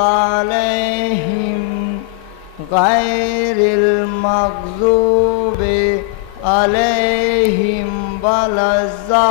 अलैहिम गैरिल मग़ज़ूबि अलैहिम वलज़्ज़ालिन।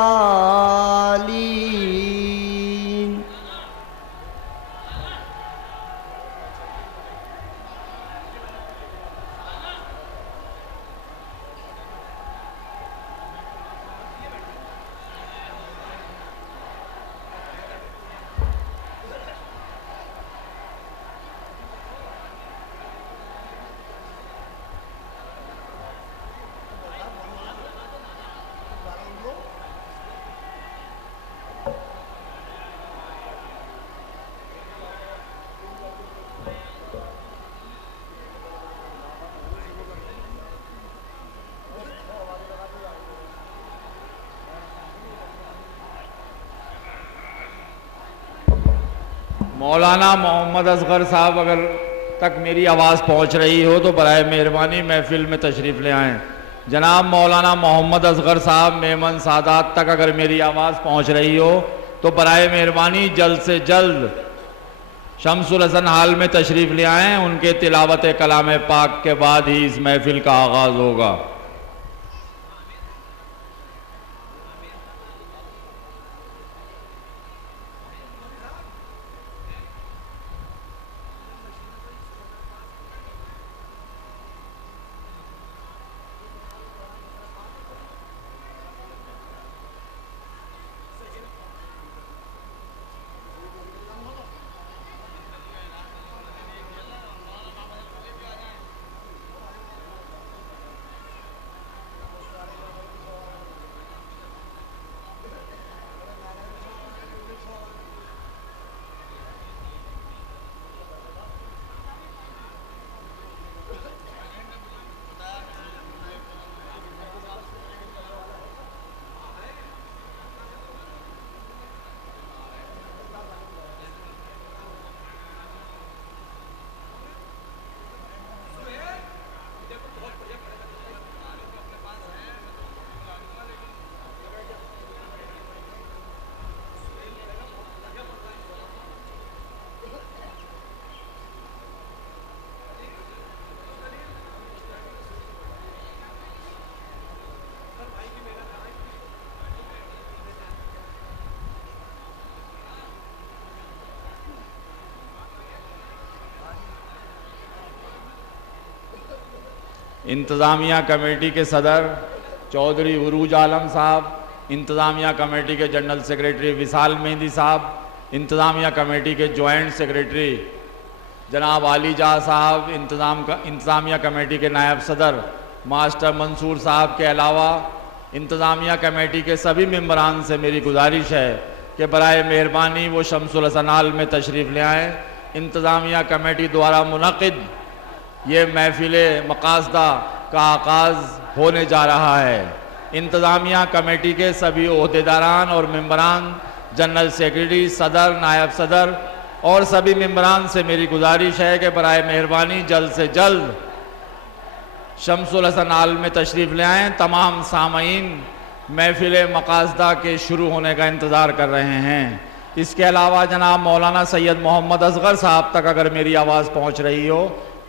मौलाना मोहम्मद असगर साहब अगर तक मेरी आवाज़ पहुंच रही हो तो बराए मेहरबानी महफिल में तशरीफ़ ले आएँ। जनाब मौलाना मोहम्मद असगर साहब मेमन सादात तक अगर मेरी आवाज़ पहुंच रही हो तो बराए मेहरबानी जल्द से जल्द शम्सुल हसन हाल में तशरीफ़ ले आएँ। उनके तिलावत कलाम पाक के बाद ही इस महफिल का आगाज़ होगा। इंतज़ामिया कमेटी के सदर चौधरी उरूज आलम साहब, इंतज़ामिया कमेटी के जनरल सेक्रेटरी विशाल मेहंदी साहब, इंतज़ामिया कमेटी के जॉइंट सेक्रेटरी जनाब आलीजा साहब, इंतज़ामिया कमेटी के नायब सदर मास्टर मंसूर साहब के अलावा इंतज़ामिया कमेटी के सभी मेंबरान से मेरी गुजारिश है कि बराए मेहरबानी वो शम्सुल हसन हाल में तशरीफ़ ले आएँ। इंतज़ामिया कमेटी द्वारा मुनक़िद ये महफिल मक़ासदा का आगाज़ होने जा रहा है। इंतज़ामिया कमेटी के सभी ओहदेदारान और मेंबरान, जनरल सेक्रेटरी, सदर, नायब सदर और सभी मेंबरान से मेरी गुजारिश है कि बराए मेहरबानी जल्द से जल्द शम्सुल हसन हाल में तशरीफ़ ले आएँ। तमाम सामीन महफिल मक़ासदा के शुरू होने का इंतज़ार कर रहे हैं। इसके अलावा जनाब मौलाना सैयद मोहम्मद असगर साहब तक अगर मेरी आवाज़ पहुँच रही हो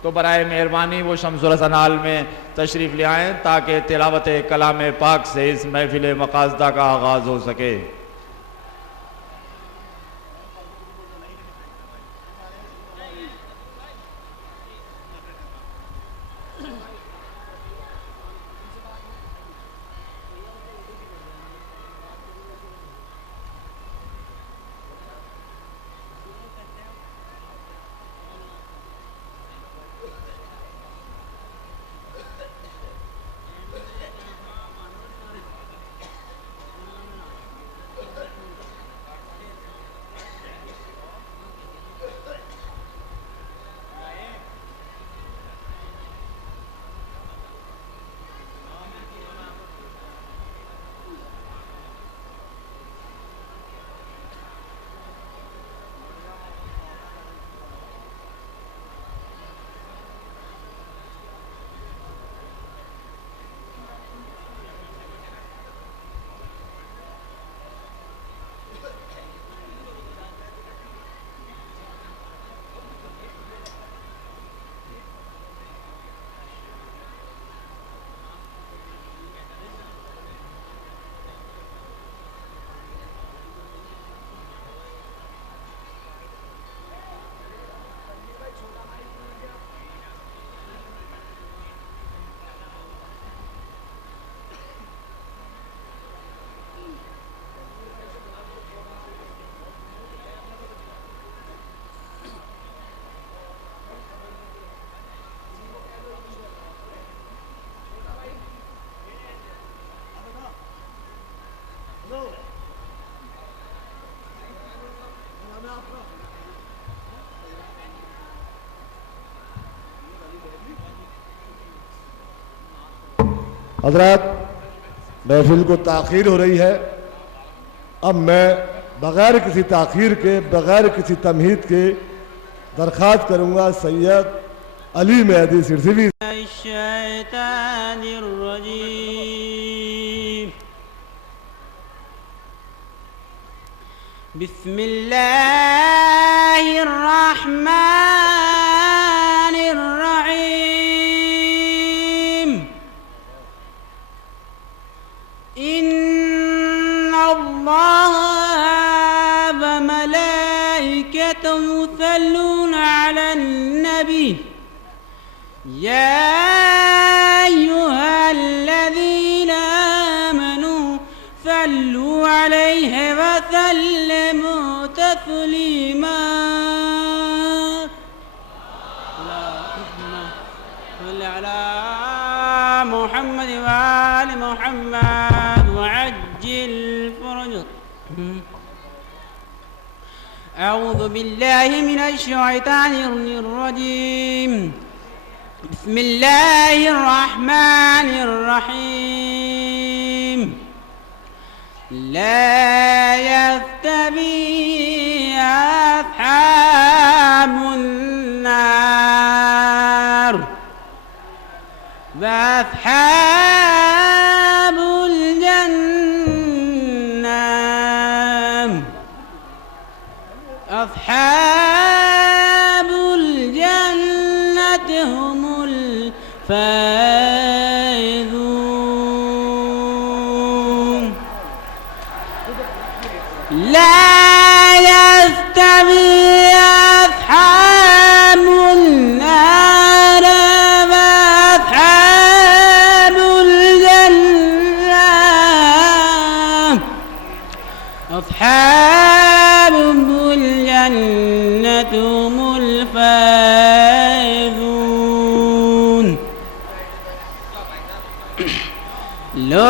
तो बराए मेहरबानी वो शम्सुल हसन हाल में तशरीफ़ ले आएँ ताकि तिलावत कलाम पाक से इस महफिल मक़ासदा का आगाज़ हो सके। हजरत, महफिल को ताख़ीर हो रही है। अब मैं बग़ैर किसी ताख़ीर के, बग़ैर किसी तमहीद के दरख्वास्त करूँगा सैयद अली मेहदी सिरसिवी। बिस्मिल्लाहिर्रहमानिर्रहीम। इन्नल्लाह व मलाइकतहु युसल्लूना अलन नबी या अय्युहल्लज़ीना आमनू सल्लू अलैहि व सल्लिमू तस्लीमा। मुहम्मद व आलि मुहम्मद वअज्जिल फरजहु। अऊज़ु बिल्लाहि मिनश शैतानिर रजीम। बिस्मिल्लाहिर रहमानिर रहीम। ला यस्तवी अस्हाबुन नार व अस्हाबुल जन्नह। अस्हाबुल जन्नति हुमुल फाइज़ून। ला यस्तवी अस्हाबुन नार व अस्हाबुल जन्नह। अस्हाबुल जन्नति हुमुल फाइज़ून। लो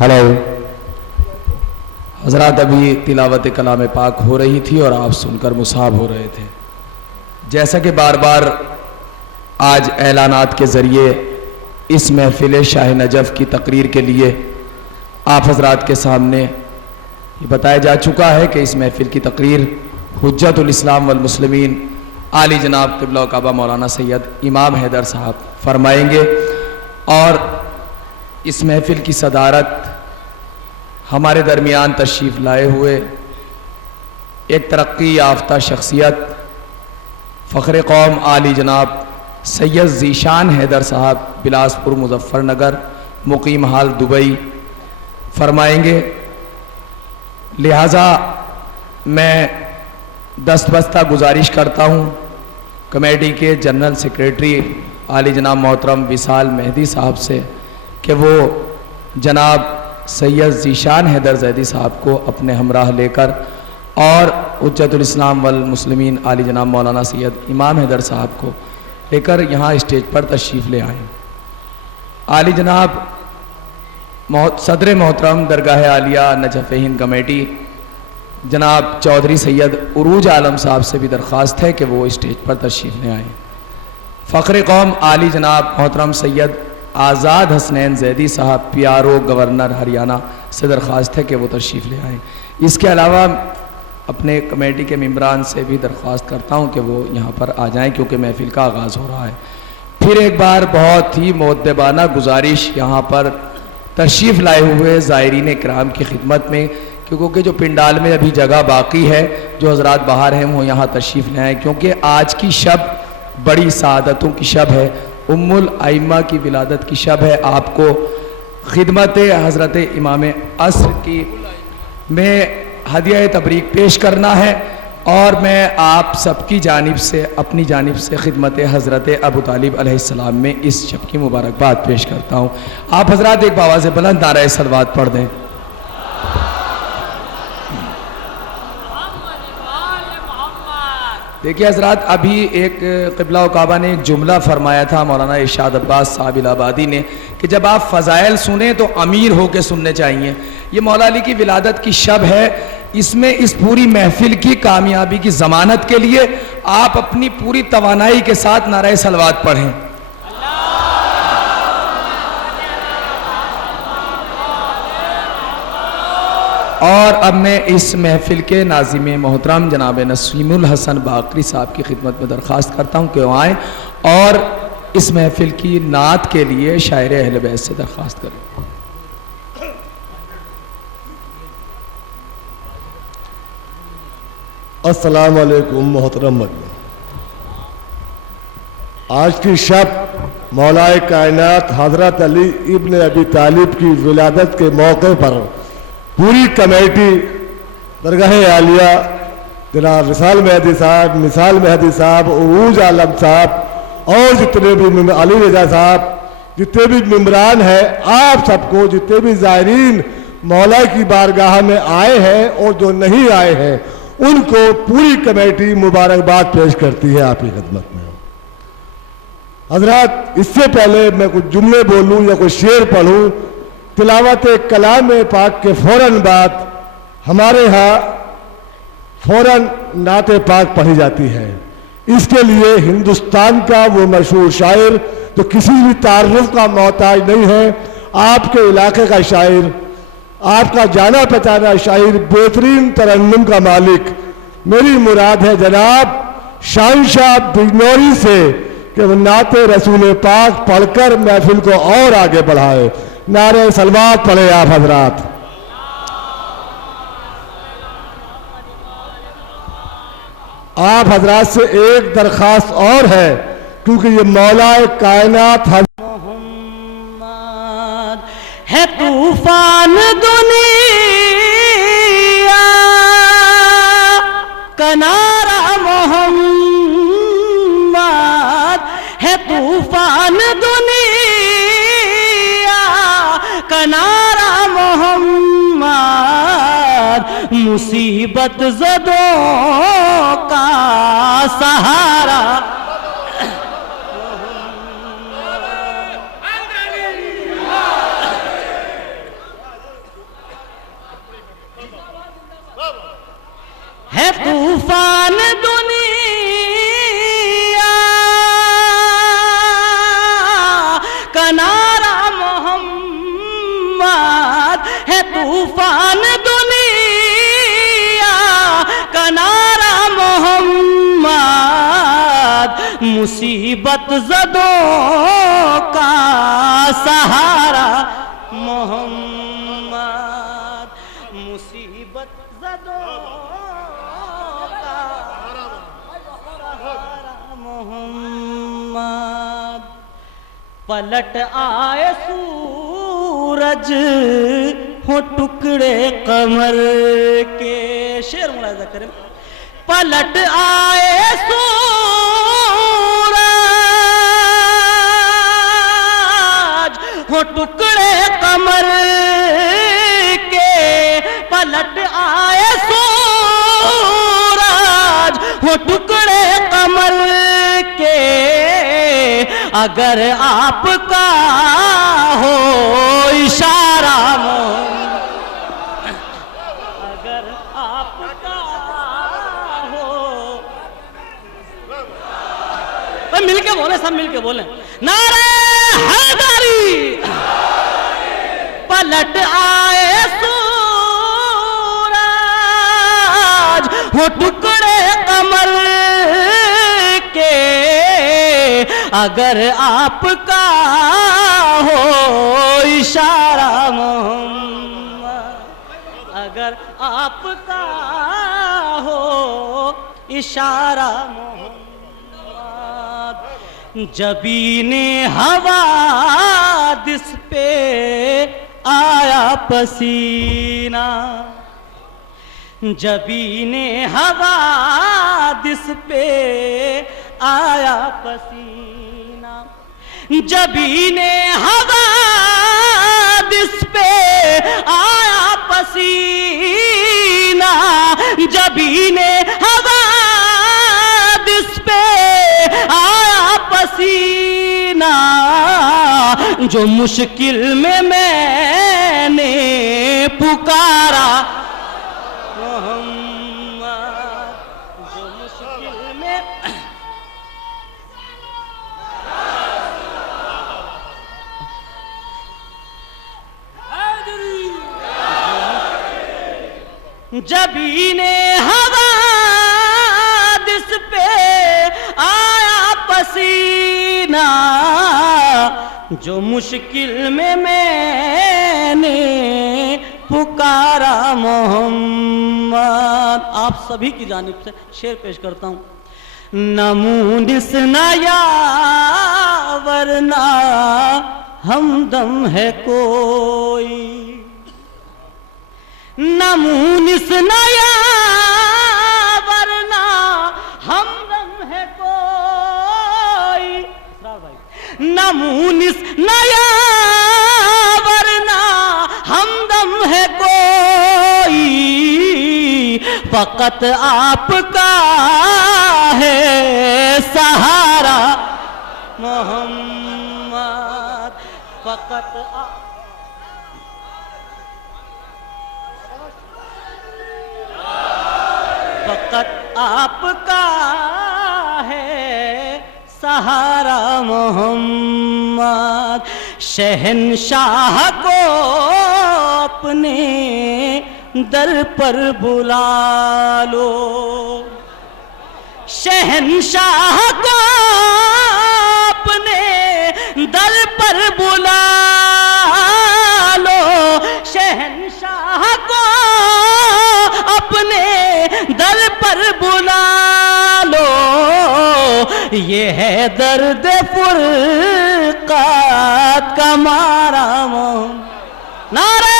हेलो हज़रात अभी तिलावत कलाम पाक हो रही थी और आप सुनकर मुसाब हो रहे थे। जैसा कि बार बार आज ऐलानात के ज़रिए इस महफिल शाह नजफ़ की तकरीर के लिए आप हज़रात के सामने ये बताया जा चुका है कि इस महफिल की तकरीर हुज्जतुल इस्लाम वल मुस्लिमीन आली जनाब क़िबला काबा मौलाना सैयद इमाम हैदर साहब फरमाएंगे। और इस महफिल की सदारत हमारे दरमियान तशरीफ़ लाए हुए एक तरक्की याफ्ता शख्सियत फ़ख्र कौम आली जनाब सैयद ज़ीशान हैदर साहब बिलासपुर मुज़फ़्फ़रनगर मुकीम हाल दुबई फरमाएंगे। लिहाजा मैं दस्तबस्ता गुजारिश करता हूँ कमेटी के जनरल सेक्रेटरी आली जनाब मोहतरम विसाल मेहदी साहब से कि वो जनाब सैयद ज़ीशान हैदर ज़ैदी साहब को अपने हमराह लेकर और हुज्जतुल इस्लाम वल मुस्लिमीन आली जनाब मौलाना सैयद इमाम हैदर साहब को लेकर यहाँ स्टेज पर तशरीफ़ ले आएँ। आली जनाब सदर मोहतरम दरगाह आलिया नजफ़ हिंद कमेटी जनाब चौधरी सैयद उरूज आलम साहब से भी दरख्वास्त है कि वो स्टेज पर तशरीफ़ ले आएँ। फ़ख्र कौम आली जनाब मोहतरम सैयद आज़ाद हसनैन ज़ैदी साहब PRO गवर्नर हरियाणा से दरख्वास्त है कि वो तशरीफ़ ले आएँ। इसके अलावा अपने कमेटी के मेम्बरान से भी दरख्वास्त करता हूँ कि वो यहाँ पर आ जाएँ क्योंकि महफिल का आगाज़ हो रहा है। फिर एक बार बहुत ही मुअद्दबाना गुजारिश यहाँ पर तशरीफ़ लाए हुए ज़ायरीन इकराम की खिदमत में, क्योंकि जो पिंडाल में अभी जगह बाकी है, जो हज़रात बाहर हैं वो यहाँ तशरीफ़ ले आएँ, क्योंकि आज की शब बड़ी सआदतों की शब है, उम्मुल आइम्मा की विलादत की शब है। आपको खिदमत हज़रत इमाम अस्र की में हदिया तबरीक पेश करना है और मैं आप सबकी जानिब से अपनी जानिब से खिदमत हज़रत अबू तालिब अलैहिस्सलाम में इस शब की मुबारकबाद पेश करता हूँ। आप हज़रात एक आवाज़ बुलंद नारे सलवात पढ़ दें। देखिए हज़रात, अभी एक क़िबला काबा ने एक जुमला फरमाया था मौलाना इरशाद अब्बास साहब इलाहाबादी ने कि जब आप फ़ज़ाइल सुने तो अमीर होकर सुनने चाहिए। ये मौला अली की विलादत की शब है, इसमें इस पूरी महफिल की कामयाबी की ज़मानत के लिए आप अपनी पूरी तवानाई के साथ नारे सलवात पढ़ें। और अब मैं इस महफिल के नाज़िम मोहतरम जनाब नसीमुल हसन बाकरी साहब की खिदमत में दरख्वास्त करता हूँ कि वो आएँ और इस महफिल की नात के लिए शायर अहले बैत से दरख्वास्त करें। अस्सलाम वालेकुम मोहतरम मजमा। आज की शब मौलाए कायनात हज़रत अली इब्न अबी तालिब की विलादत के मौके पर पूरी कमेटी दरगाह आलिया जनाब विसाल मेहदी साहब, मिसाल मेहदी साहब, उरूज आलम साहब और जितने भी अली रजा साहब, जितने भी मेम्बरान हैं, आप सबको, जितने भी ज़ायरीन मौला की बारगाह में आए हैं और जो नहीं आए हैं, उनको पूरी कमेटी मुबारकबाद पेश करती है आपकी खिदमत में। हजरात, इससे पहले मैं कुछ जुमले बोलूं या कुछ शेर पढ़ूं, तिलावत कलाम पाक के फ़ौरन बाद हमारे यहाँ फ़ौरन नात पाक पढ़ी जाती है। इसके लिए हिंदुस्तान का वो मशहूर शायर जो किसी भी तारुफ का मोहताज नहीं है, आपके इलाके का शायर, आपका जाना पहचाना शायर, बेहतरीन तरन्नुम का मालिक, मेरी मुराद है जनाब शाहनशाह बिजनौरी से कि वो नाते रसूल पाक पढ़कर महफिल को और आगे बढ़ाए। नारे सलवात पढ़े आप हजरात। आप हजरात से एक दरख्वास्त और है, क्योंकि ये मौला कायनात है तूफान दुनिया कनारा मोहम्मद है तूफान दुनिया कनारा मोहम्मद मुसीबत ज़दों का सहारा तूफान दुनिया का नारा मोहम्मद, मुसीबत ज़दों का सहारा मोहम्मद, मुसीबत ज़दों का सहारा मोहम्मद। पलट आए सूरज हो टुकड़े कमर के, शेर मुलाजा करें। पलट आए सूरज हो टुकड़े कमर के, पलट आए सूरज हो टुकड़े कमर के। अगर आपका हो इशारा मोहम्मद, अगर आपका हो, मिलके बोले, सब मिलके बोले, नारे हैदरी। पलट आए सूरज हो टुकड़े कमर के, अगर आपका हो इशारा मोहम्मद, अगर आपका हो इशारा मोहम्मद। जबीने हवादिस पे आया पसीना, जबीने हवादिस पे आया पसीना, जबीने हवादिस पे आया पसीना, जबीने हवादिस पे आया पसीना। जो मुश्किल में मैंने पुकारा मोहम्मद, जो मुश्किल में जबीने हवादिस पे आया पसीना, जो मुश्किल में मैंने पुकारा मोहम्मद। आप सभी की जानिब से शेर पेश करता हूँ। नमूनिस नया वरना हमदम है कोई, नमूनिस नया वरना हमदम है कोई, नमूनिस नया वरना हमदम है कोई। फकत आपका है सहारा मोहम्मद, फकत फकत आपका है सहारा मोहम्मद। शहंशाह को अपने दर पर बुला लो, शहंशाह को अपने दर पर बुला लो, शहंशाह को अपने दर पर बुला लो। ये है दर्द फुरक़ात का मारा मोहम्मद। नारे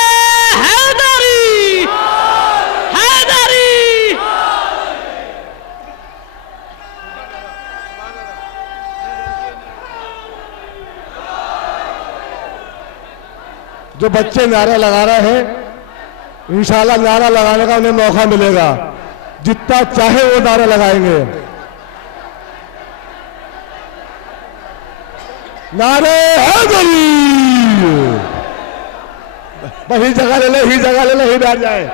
हैदरी, हैदरी। जो बच्चे नारा लगा रहे हैं, इंशाल्लाह नारा लगाने का उन्हें मौका मिलेगा, जितना चाहे वो नारा लगाएंगे। नारे हैदरी। वही जगह ले ले, ही जगह ले ले, ही बैठ जाए,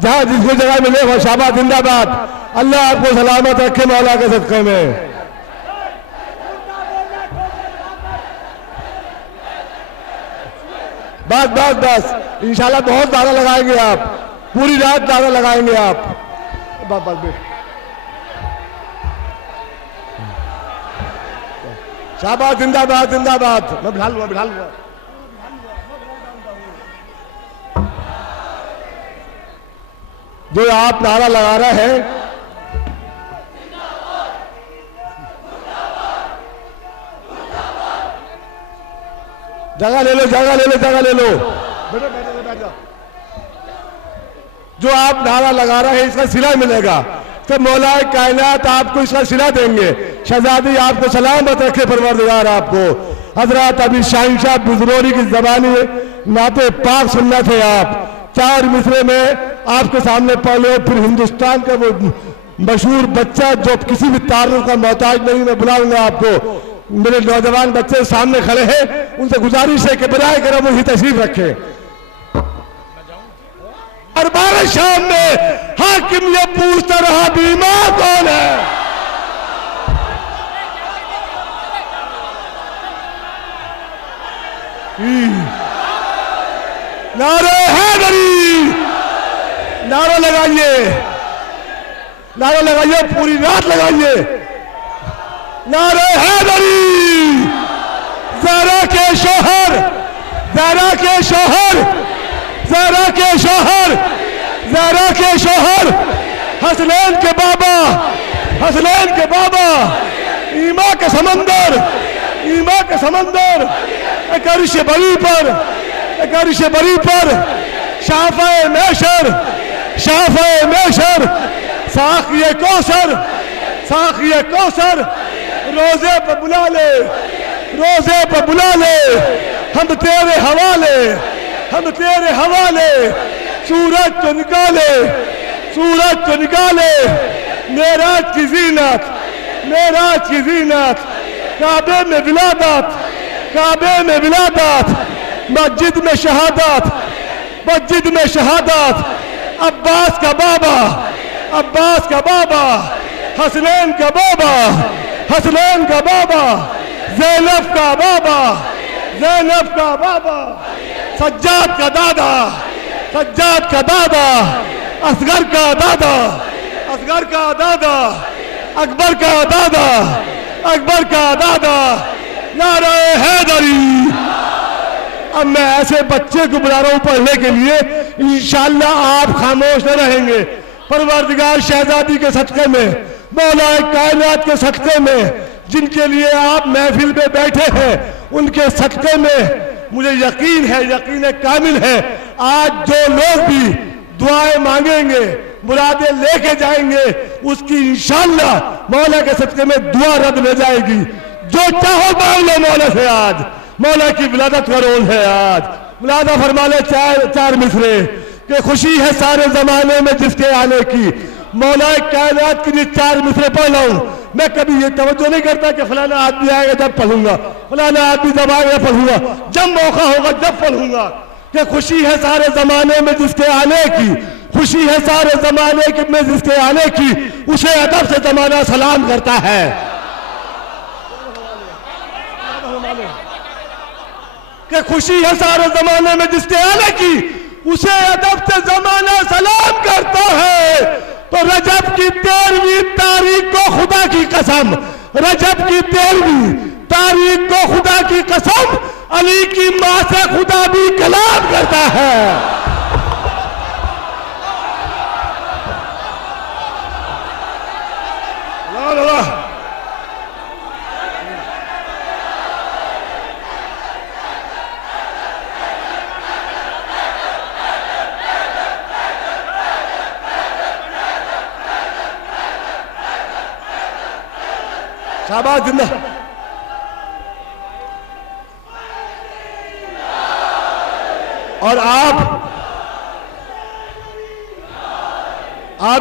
जहां जिसको जगह मिले वो शाबाश जिंदाबाद। अल्लाह आपको सलामत रखे मौला के सदक़े में। बस बस बस, इंशाल्लाह बहुत ज्यादा लगाएंगे आप, पूरी रात ज्यादा लगाएंगे आप। बस बस बस, शाबाश, जिंदाबाद जिंदाबाद। मैं बिठा लूंगा, बिठा लूंगा। जो आप नारा लगा रहे हैं, जगह ले लो, जगह ले लो, जगह ले लो, बैठो बैठो बैठ जाओ। जो आप नारा लगा रहे हैं इसका सिला मिलेगा, तो मौलाए कायनात आपको इसका सिला देंगे। शहजादी आपको सलामत रखे परवरदिगार आपको। हजरत अभी शाहीन शाह बुजुर्ग की जबानी नाते पाक सुनना थे आप। 4 मिसरे में आपके सामने पहले, फिर हिंदुस्तान का वो मशहूर बच्चा जो किसी भी तारुफ का मोहताज नहीं, मैं बुलाऊंगा आपको। मेरे नौजवान बच्चे सामने खड़े हैं, उनसे गुजारिश है कि बजाय कर वो ही तशरीफ रखे। और 12 शाम में हाकिम ये पूछता रहा बीमार कौन है। नारे हैदरी, नारा लगाइए, नारा लगाइए, पूरी रात लगाइए। नारे हैदरी, ज़हरा के शोहर, ज़हरा के शोहर, ज़हरा के शोहर, ज़हरा के शोहर, हसनैन के बाबा, हसनैन के बाबा, ईमा के समंदर, ईमा के समंदर, एक अर्श बरी पर, एक अर्श बरी पर, शाफ़े मैशर, शाफ़े मैशर, साक़िए कौसर, साक़िए कौसर, रोजे पर बुला ले, रोजे पर बुला ले, हम तेरे हवाले, हम तेरे हवाले। सूरज तो निकाले, सूरज तो निकाले, मेराज की जीनत, मेराज की जीनत, काबे में विलादत, काबे में विलादत, मस्जिद में शहादत, मस्जिद में शहादत। अब्बास का बाबा, अब्बास का बाबा, हसनैन का बाबा, हसनैन का बाबा, ज़ैनब का बाबा, ज़ैनब का बाबा, सज्जाद का दादा, सज्जाद का दादा, असगर का दादा, असगर का दादा, अकबर का दादा, अकबर का दादा। नारे हैदरी। अब मैं ऐसे बच्चे को बुला रहा हूं पढ़ने के लिए, इंशाअल्लाह आप खामोश न रहेंगे। परवरदिगार शहजादी के सदक़े में, मौलाए कायनात के सदक़े में, जिनके लिए आप महफिल में बैठे हैं, उनके सदक़े में मुझे यकीन है, यकीन कामिल है, आज जो लोग भी दुआएं मांगेंगे, मुरादें लेके जाएंगे, उसकी इंशाअल्लाह मौला के सदक़े में दुआ रद्द हो जाएगी। जो चाहो मांग लो मौला से। आज मौला की विलादत का रोज है। आज विलादा फरमा ले 4 मिसरे कि खुशी है सारे जमाने में जिसके आने की। मौला कायनात की 4 मिसरे पढ़ रहा हूं। मैं कभी ये तवज्जो नहीं करता कि फलाना आदमी आएगा जब पढ़ूंगा, फलाना आदमी जब आएगा पढ़ूंगा, जब मौका होगा जब पढ़ूंगा। कि खुशी है सारे जमाने में जिसके आने की, खुशी है सारे जमाने में जिसके आने की, उसे अदब से जमाना सलाम करता है। कि खुशी है सारे जमाने में जिसके आने की, उसे अदब से जमाना सलाम करता है। तो रजब की 13वीं तारीख को खुदा की कसम, रजब की 13वीं तारीख को खुदा की कसम, अली की मां से खुदा भी कलाम करता है। शाबाश, जिंदा। और आप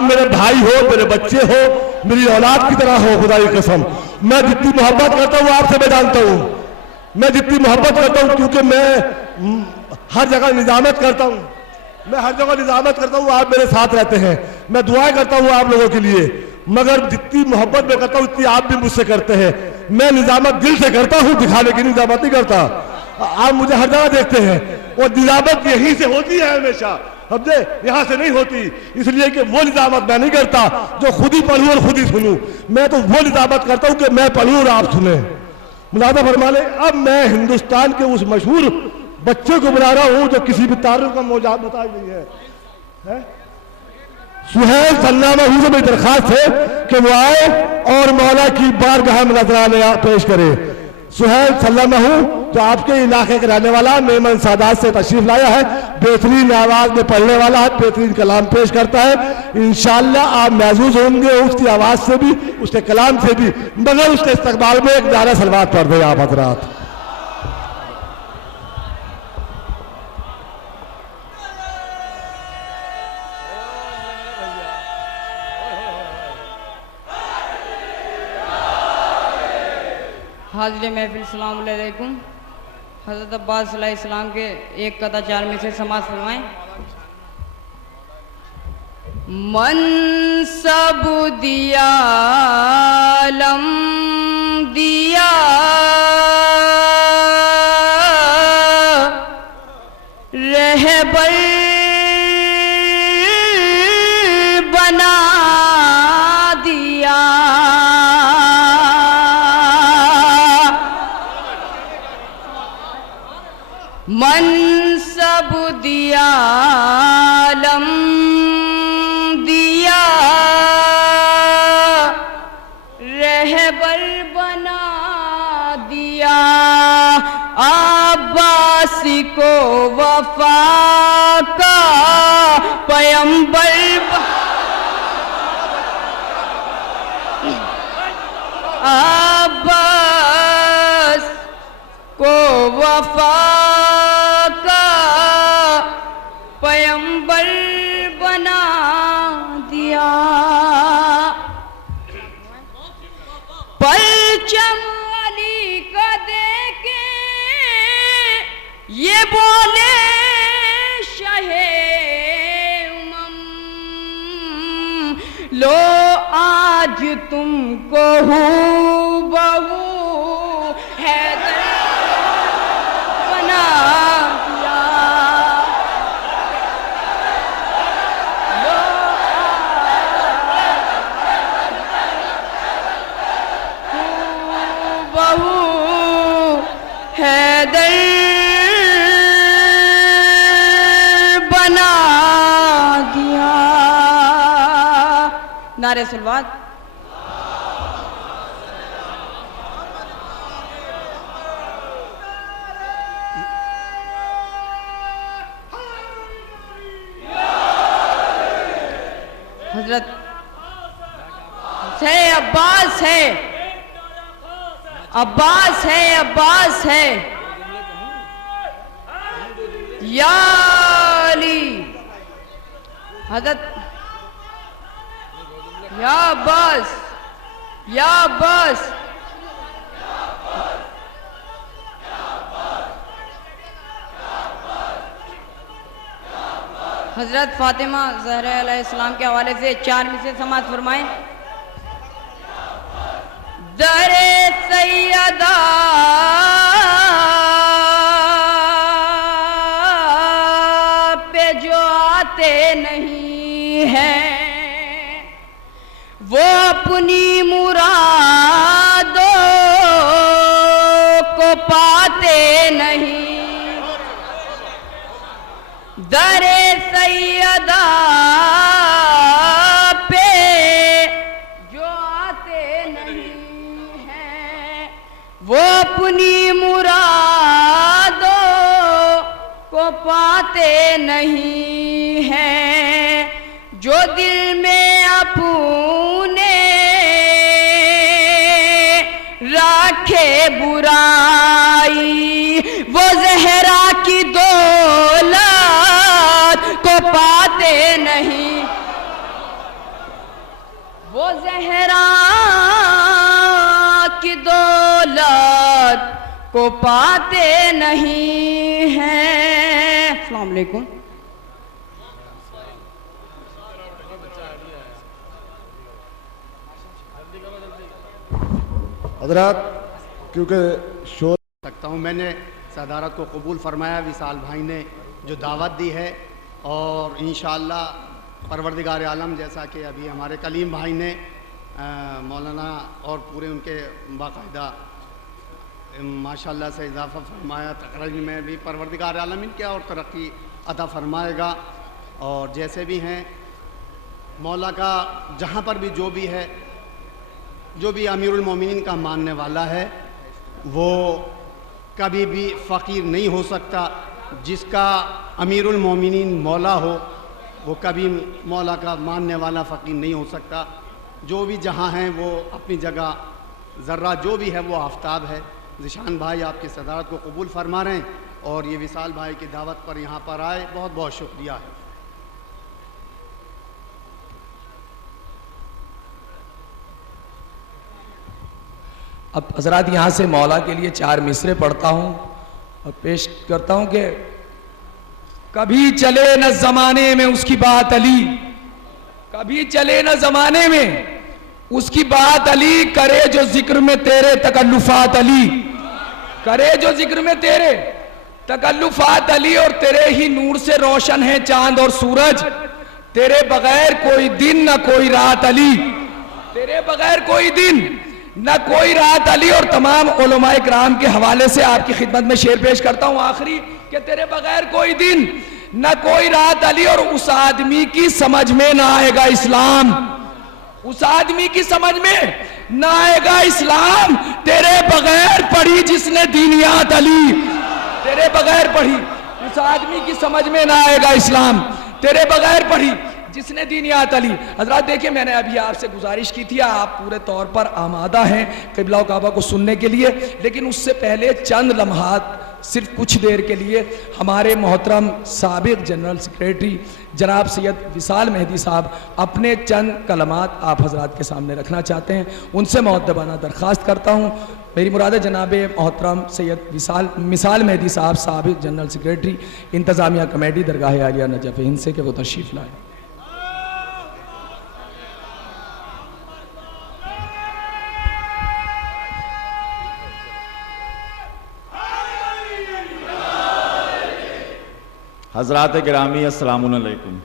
मेरे भाई हो, मेरे बच्चे हो, मेरी औलाद की तरह हो। खुदा की कसम, मैं जितनी मोहब्बत करता हूँ आपसे मैं जानता हूँ, मैं जितनी मोहब्बत करता हूँ, क्योंकि मैं हर जगह निजामत करता हूँ, मैं हर जगह निजामत करता हूँ, आप मेरे साथ रहते हैं। मैं दुआएं करता हूँ आप लोगों के लिए, मगर जितनी मोहब्बत में करता हूँ उतनी आप भी मुझसे करते हैं। मैं निजामत दिल से करता हूँ, दिखाने की निजामत नहीं करता। आप मुझे हर जगह देखते हैं, वो निजामत यहीं से होती है हमेशा, समझे, यहाँ से नहीं होती। इसलिए कि वो निजामत मैं नहीं करता जो खुद ही पढ़ूं और खुद ही सुनूं, मैं तो वो निजामत करता हूं कि मैं पढ़ूं और आप सुने। मुलाजा फरमा ले, अब मैं हिंदुस्तान के उस मशहूर बच्चे को बुला रहा हूं जो किसी भी तारुफ का मौजूद बताई नहीं है? सुहेल सल्लामा से मेरी दरखास्त है कि वो आए और मौला की बारगाह में नजराने पेश करे। सुहेल सल्लामा जो आपके इलाके का रहने वाला मेमन सादात से तशरीफ लाया है, बेहतरीन आवाज में पढ़ने वाला है, बेहतरीन कलाम पेश करता है। इंशाअल्लाह आप महसूस होंगे उसकी आवाज से भी, उसके कलाम से भी, मगर उसके इस्तकबाल में एक नारा सलवात पढ़ दे आप हजरात। हाज़िर महफिल सलाम अलैकुम। हज़रत अब्बास अलैहिस्सलाम के एक कथा चार में से समाज फरमाएं। मनसब दिया लम दिया रहबर बना दिया, मनसब दिया लम दिया रहबर बना दिया, अब्बास को वफा का पैगंबर अब्बास को वफा पैगंबर बना दिया, परचम अली का देके ये बोले शाहे उमम, लो आज तुमको हूबहू हैदर बना दिया, हैदर बना दिया। नारे सलवात। हजरत है अब्बास है, अब्बास है, अब्बास है, या अली हजरत, या अब्बास, या अब्बास, हजरत फातिमा ज़हरा अलैहिस्सलाम के हवाले से चार में से समाज फरमाएं। दरे सैयदा पे जो आते नहीं हैं वो अपनी मुरादों को पाते नहीं, दरे सैयदा पे जो आते नहीं हैं वो अपनी मुरादों को पाते नहीं हैं, जो दिल में अपने राखे बुराई वो ज़हरा की दौलत को पाते नहीं, वो ज़हरा की दौलत को पाते नहीं हैं। अस्सलाम वालेकुम। हजरात, क्योंकि शोर सकता हूँ, मैंने सदारत को कबूल फरमाया। विशाल भाई ने जो दावत दी है और इंशाअल्लाह परवरदिगार आलम, जैसा कि अभी हमारे कलीम भाई ने मौलाना और पूरे उनके बाकायदा माशाल्लाह से इजाफ़ा फरमाया, तकरीर में भी परवरदिगार आलम इनके और तरक्की अता फरमाएगा। और जैसे भी हैं मौला का जहाँ पर भी जो भी है, जो भी अमीरुल मोमिनीन का मानने वाला है वो कभी भी फ़कीर नहीं हो सकता। जिसका अमीरुल मोमिनीन मौला हो वो कभी मौला का मानने वाला फ़कीर नहीं हो सकता। जो भी जहाँ हैं वो अपनी जगह, ज़र्रा जो भी है वो आफ्ताब है। ज़िशान भाई आपकी सदारत को कबूल फरमा रहे हैं और ये विशाल भाई की दावत पर यहाँ पर आए, बहुत बहुत शुक्रिया है। अब हजरात यहाँ से मौला के लिए 4 मिसरे पढ़ता हूँ और पेश करता हूँ कि कभी चले न ज़माने में उसकी बात अली, कभी चले न ज़माने में उसकी बात अली, करे जो जिक्र में तेरे तकल्लुफात अली, करे जो जिक्र में तेरे तकल्लुफात अली। और तेरे ही नूर से रोशन है चांद और सूरज, तेरे बगैर कोई दिन न कोई रात अली, तेरे बगैर कोई दिन न कोई रात अली। और तमाम उलमाए किराम के हवाले से आपकी खिदमत में शेर पेश करता हूं आखिरी, कि तेरे बगैर कोई दिन न कोई रात अली। और उस आदमी की समझ में ना आएगा इस्लाम, उस आदमी की समझ में ना आएगा इस्लाम, तेरे बगैर पढ़ी जिसने दीनियात अली, तेरे बगैर पढ़ी उस आदमी की समझ में ना आएगा इस्लाम, तेरे बगैर पढ़ी जिसने दीनियात अली। हजरात देखिए, मैंने अभी आपसे गुजारिश की थी, आप पूरे तौर पर आमादा हैं क़िबला काबा को सुनने के लिए, लेकिन उससे पहले चंद लम्हात, सिर्फ कुछ देर के लिए हमारे मोहतरम साबिक जनरल सेक्रेटरी जनाब सैयद विशाल मेहदी साहब अपने चंद कलमात आप हजरात के सामने रखना चाहते हैं। उनसे मुअद्दबाना दरख्वास्त करता हूँ, मेरी मुराद है जनाब मोहतरम सैयद विशाल मेहदी साहब साबिक जनरल सेक्रेटरी इंतज़ामिया कमेटी दरगाह आलिया नजफ़ हिंद से कि वो तशरीफ़ लाएँ। हज़रात गिरामी अस्सलामुअलैकुम।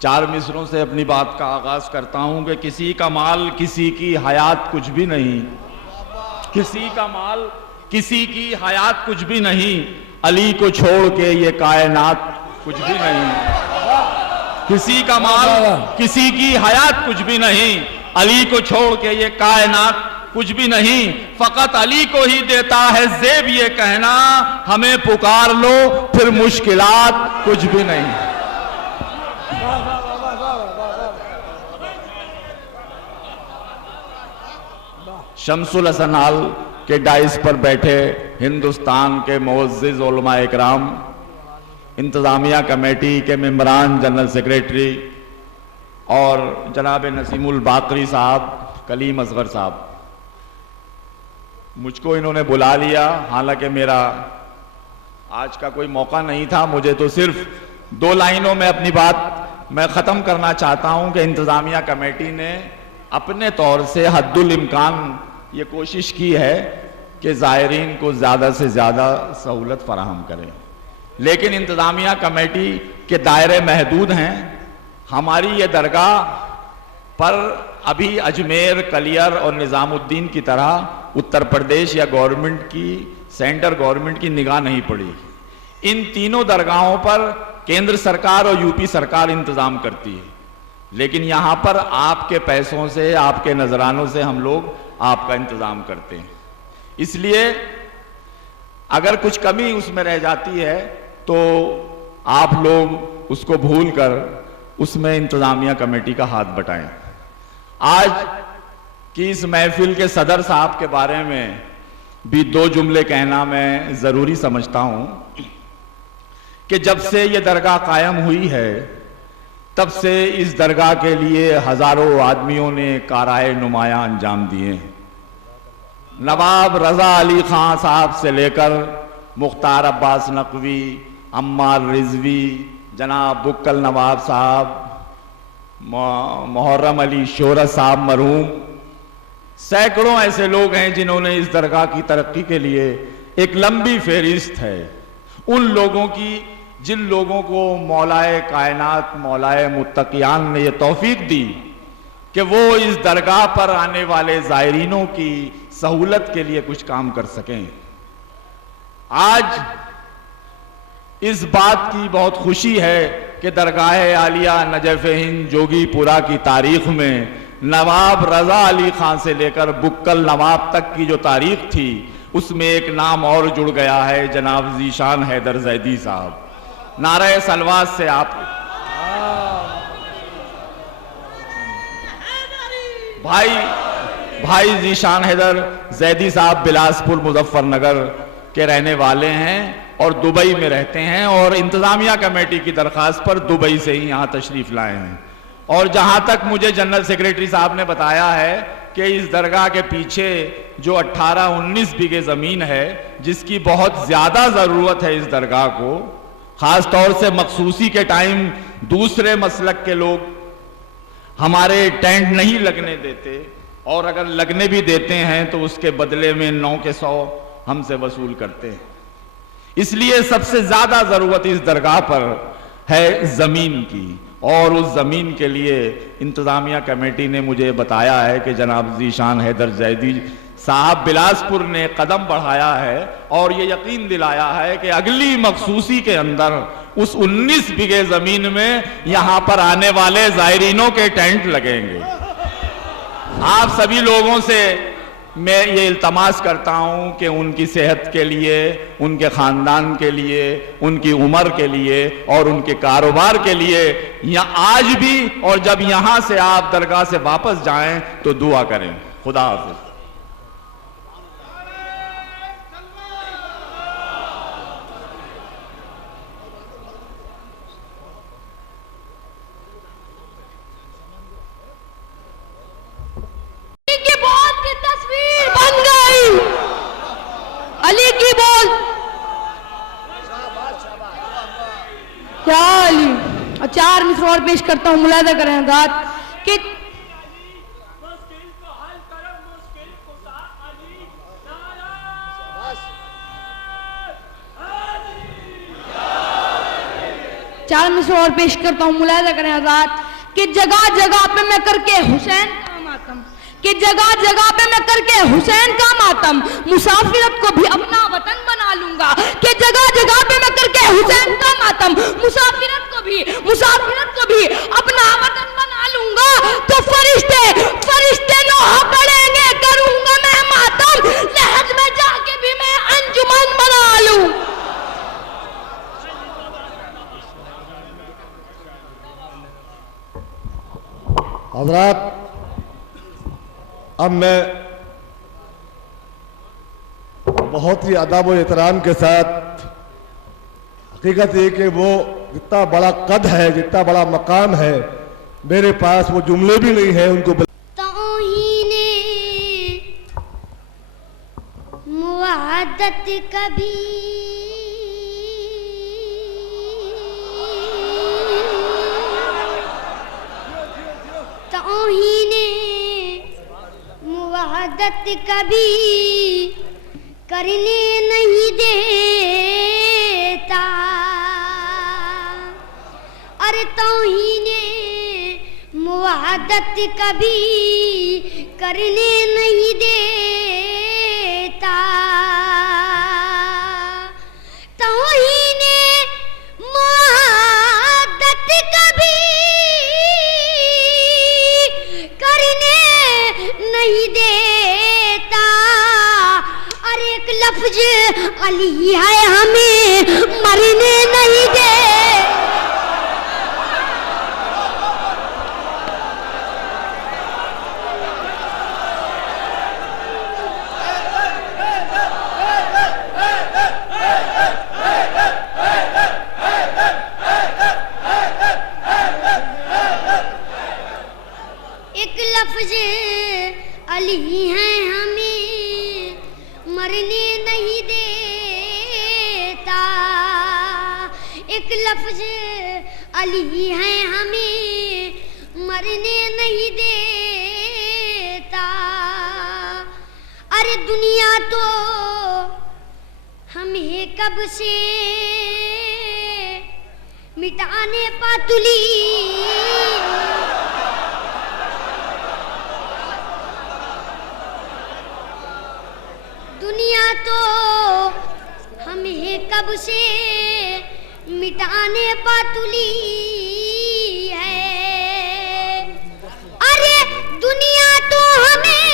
4 मिसरों से अपनी बात का आगाज़ करता हूँ कि किसी का माल किसी की हयात कुछ भी नहीं, किसी का माल किसी की हयात कुछ भी नहीं, अली को छोड़ के ये कायनात कुछ भी नहीं। किसी का माल किसी की हयात कुछ भी नहीं, अली को छोड़ के ये कायनात कुछ भी नहीं, फकत अली को ही देता है ज़ेब ये कहना, हमें पुकार लो फिर मुश्किलात कुछ भी नहीं। शम्सुल हसनाल के डाइस पर बैठे हिंदुस्तान के मुअज़्ज़िज़ उलमा इकराम, इंतज़ामिया कमेटी के मेंबरान, जनरल सेक्रेटरी और जनाब नसीमुल बाकरी साहब, कलीम असगर साहब, मुझको इन्होंने बुला लिया, हालांकि मेरा आज का कोई मौका नहीं था। मुझे तो सिर्फ 2 लाइनों में अपनी बात मैं ख़त्म करना चाहता हूं कि इंतज़ामिया कमेटी ने अपने तौर से हद्दुल इम्कान ये कोशिश की है कि ज़ायरीन को ज़्यादा से ज़्यादा सहूलत फराहम करें, लेकिन इंतज़ामिया कमेटी के दायरे महदूद हैं। हमारी ये दरगाह पर अभी अजमेर, कलियर और निज़ामुद्दीन की तरह उत्तर प्रदेश या गवर्नमेंट की, सेंटर गवर्नमेंट की निगाह नहीं पड़ी। इन तीनों दरगाहों पर केंद्र सरकार और यूपी सरकार इंतज़ाम करती है, लेकिन यहाँ पर आपके पैसों से, आपके नजरानों से हम लोग आपका इंतज़ाम करते हैं। इसलिए अगर कुछ कमी उसमें रह जाती है तो आप लोग उसको भूल कर उसमें इंतज़ामिया कमेटी का हाथ बटाएं। आज की इस महफिल के सदर साहब के बारे में भी 2 जुमले कहना मैं ज़रूरी समझता हूँ कि जब से ये दरगाह कायम हुई है तब से इस दरगाह के लिए हज़ारों आदमियों ने काराए नुमायां अंजाम दिए हैं। नवाब रज़ा अली ख़ान साहब से लेकर मुख्तार अब्बास नकवी, अम्मार रिजवी, जनाब बुक्कल नवाब साहब, मुहर्रम अली शोरत साहब मरहूम, सैकड़ों ऐसे लोग हैं जिन्होंने इस दरगाह की तरक्की के लिए एक लंबी फेरिस्त है उन लोगों की जिन लोगों को मौलाए कायनात मौलाए मुत्तकियान ने यह तौफीक दी कि वो इस दरगाह पर आने वाले ज़ायरीनों की सहूलत के लिए कुछ काम कर सकें। आज इस बात की बहुत खुशी है कि दरगाह आलिया नजफ हिंद जोगीपुरा की तारीख में नवाब रजा अली खां से लेकर बुक्कल नवाब तक की जो तारीख थी उसमें एक नाम और जुड़ गया है, जनाब ज़ीशान हैदर जैदी साहब। नारे सलवात से आप भाई ज़ीशान हैदर जैदी साहब बिलासपुर मुजफ्फरनगर के रहने वाले हैं और दुबई में रहते हैं और इंतजामिया कमेटी की दरखास्त पर दुबई से ही यहाँ तशरीफ लाए हैं। और जहाँ तक मुझे जनरल सेक्रेटरी साहब ने बताया है कि इस दरगाह के पीछे जो 18-19 बीघे ज़मीन है जिसकी बहुत ज़्यादा ज़रूरत है इस दरगाह को, ख़ास तौर से मखसूसी के टाइम दूसरे मसलक के लोग हमारे टेंट नहीं लगने देते और अगर लगने भी देते हैं तो उसके बदले में 9 के 100 हमसे वसूल करते हैं। इसलिए सबसे ज़्यादा ज़रूरत इस दरगाह पर है ज़मीन की और उस ज़मीन के लिए इंतज़ामिया कमेटी ने मुझे बताया है कि जनाब ज़ीशान हैदर जैदी साहब बिलासपुर ने कदम बढ़ाया है और ये यकीन दिलाया है कि अगली मखसूसी के अंदर उस 19 बीघे ज़मीन में यहाँ पर आने वाले ज़ायरीनों के टेंट लगेंगे। आप सभी लोगों से मैं ये इल्तमास करता हूं कि उनकी सेहत के लिए, उनके ख़ानदान के लिए, उनकी उम्र के लिए और उनके कारोबार के लिए यहाँ आज भी और जब यहाँ से आप दरगाह से वापस जाएं तो दुआ करें। खुदा हाफिज़। अली की बोल क्या अली। और 4 मिसर और पेश करता हूँ, मुलाहिजा करें हज़रात कि चार मिसर और पेश करता हूँ, मुलाहिजा करें हज़रात कि जगह जगह पे मैं करके हुसैन का मातम, कि जगह जगह पे मैं करके हुसैन का मातम मुसाफिरत को भी अपना वतन बना लूंगा, कि जगह जगह पे मैं करके हुसैन का मातम मुसाफिरत को भी अपना वतन बना लूंगा। तो फरिश्ते नोहा पढ़ेंगे, करूंगा मैं मातम, लहज में जाके भी मैं अंजुमन बना लूं। हज़रात, अब मैं बहुत ही अदब और एहतराम के साथ, हकीकत ये कि वो जितना बड़ा कद है, जितना बड़ा मकाम है, मेरे पास वो जुमले भी नहीं है उनको तौहीने मुआदत कभी तौहीने मुआदत कभी करने नहीं देता। अरे तौहीने मुआदत कभी करने नहीं देता। तौहीने मुआदत कभी करने नहीं देता। अरे एक लफ्ज अली है हमें मरने नहीं दे। एक लफ्ज अली है हमें मरने नहीं देता। एक लफ्ज अली है हमें मरने नहीं देता। अरे दुनिया तो हमें कब से मिटाने पातुली, दुनिया तो हमें कब से मिटाने पातुली है। अरे दुनिया तो हमें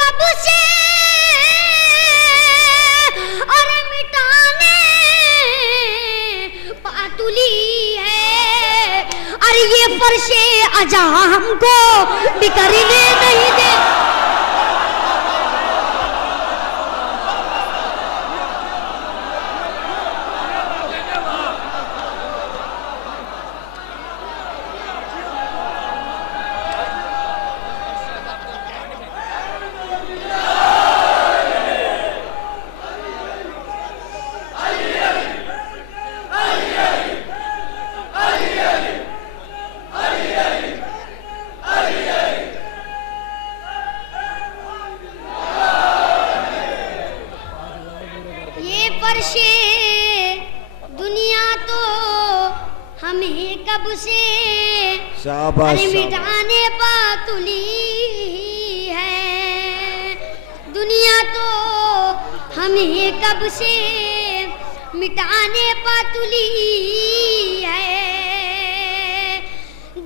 कब से अरे मिटाने पातुली है। अरे ये फर्शे अजा हमको बिखरने नहीं दे। शाबाश मिटाने पातुली है। दुनिया तो हमें कब से मिटाने पातुली है।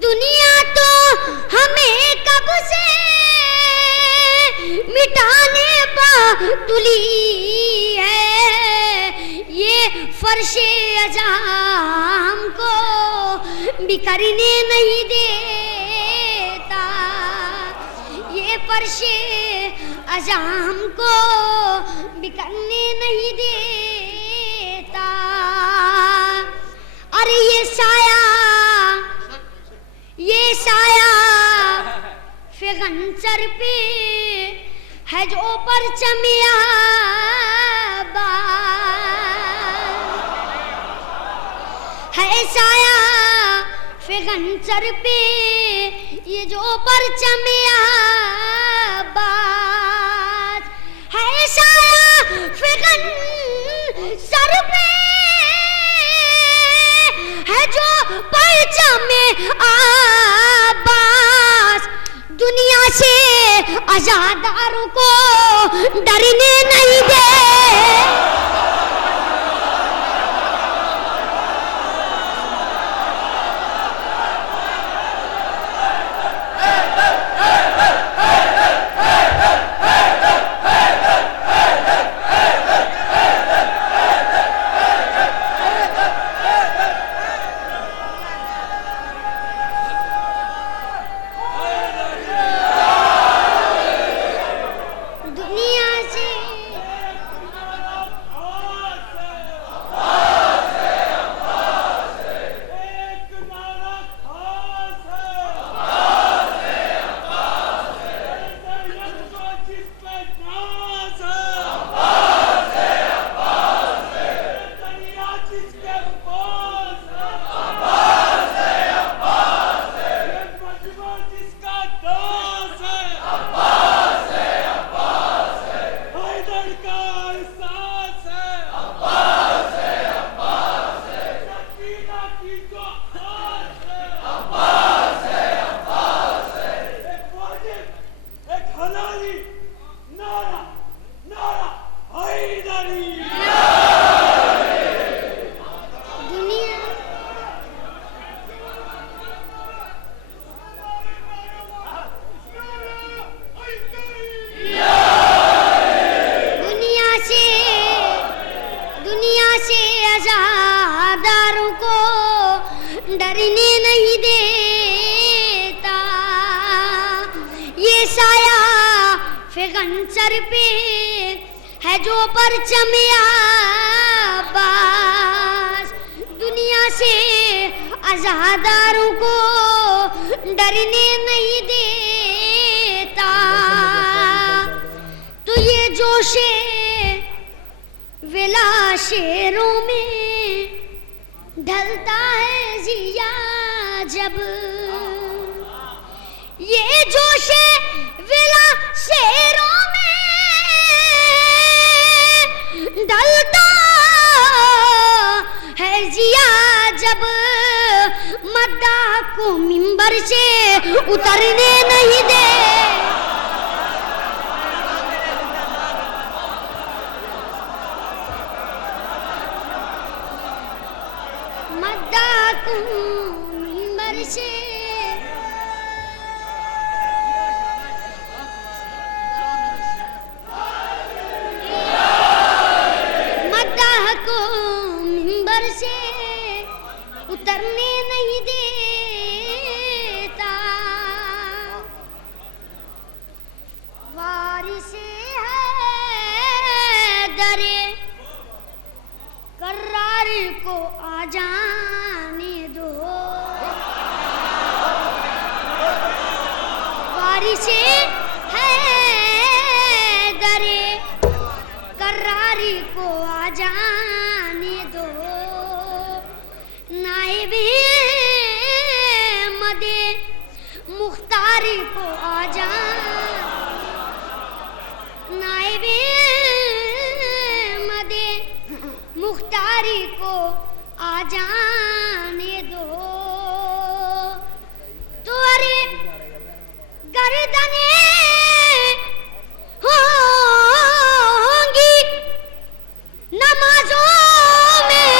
दुनिया तो हमें कब से मिटाने पातुली है। ये फर्शे अजा हमको बिखरने नहीं देता। ये फर्शे अजा हमको बिखरने नहीं देता। अरे ये साया फिगंसर पे है जो परचम है। साया फिगंसर पे ये जो परचम बात है। साया फिगंसर पे है जो परचम आबास। दुनिया से आजादारों को डरने नहीं दे। डरने नहीं देता। ये साया फिगंसर पे है जो परचम आबास। दुनिया से आजादारों को डरने नहीं देता। तो ये जोशे विला शेरों में ढलता है जिया जब। ये जोशे विला शेरों में जिया जब मद्दाह को मिंबर से उतरने नहीं दे, मद्दाह को मिंबर से से उतरने नहीं देता, वारिसे हैदरे कर्रार को आ जाने दो, वारिसे हैदरे कर्रार को आ जाने दो, नाइबे मदे मुख्तारी को आ जा, नाइबे मदे मुख्तारी को आ जाने दो, तो अरे गर्दने होंगी नमाजों में,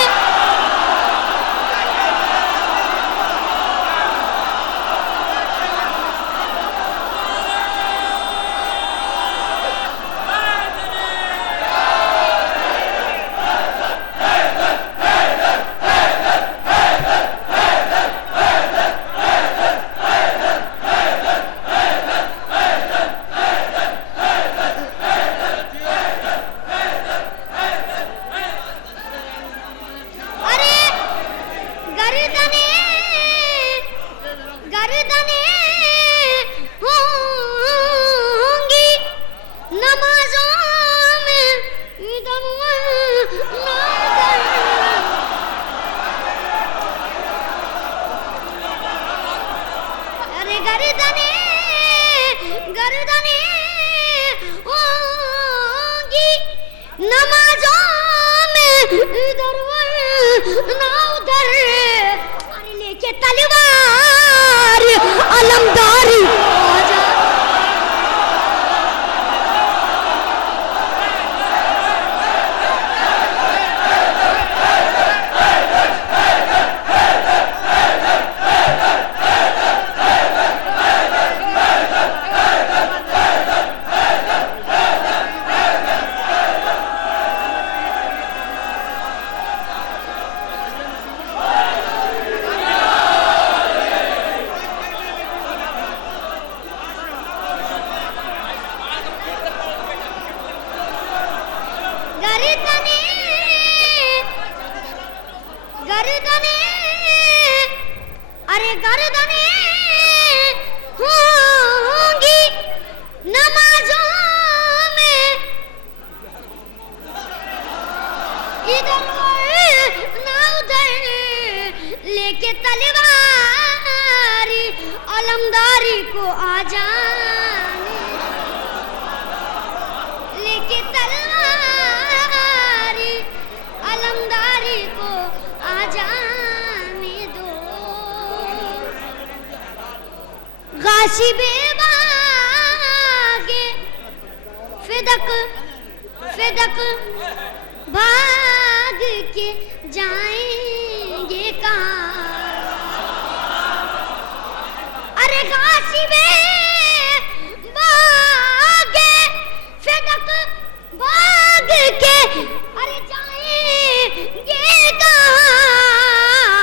तलवार अलमदारी लेके तलवारी अलमदारी को आ जाने, लेके तलवारी अलमदारी को आ जाने दो, गासिबे बागे फिदक फिदक भाग के जाएंगे कहाँ, अरे गासिबे बागे फिदक भाग के अरे जाएंगे कहाँ,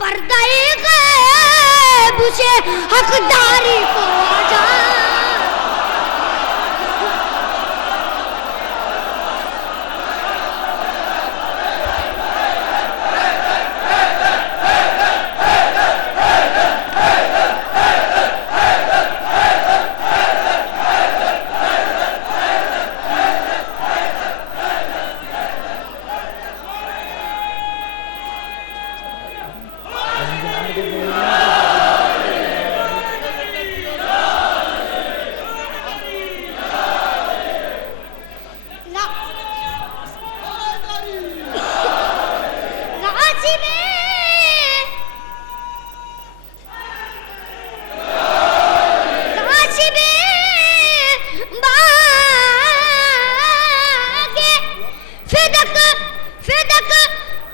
पर्दाए गैब से हकदारी को आ जा, फिदक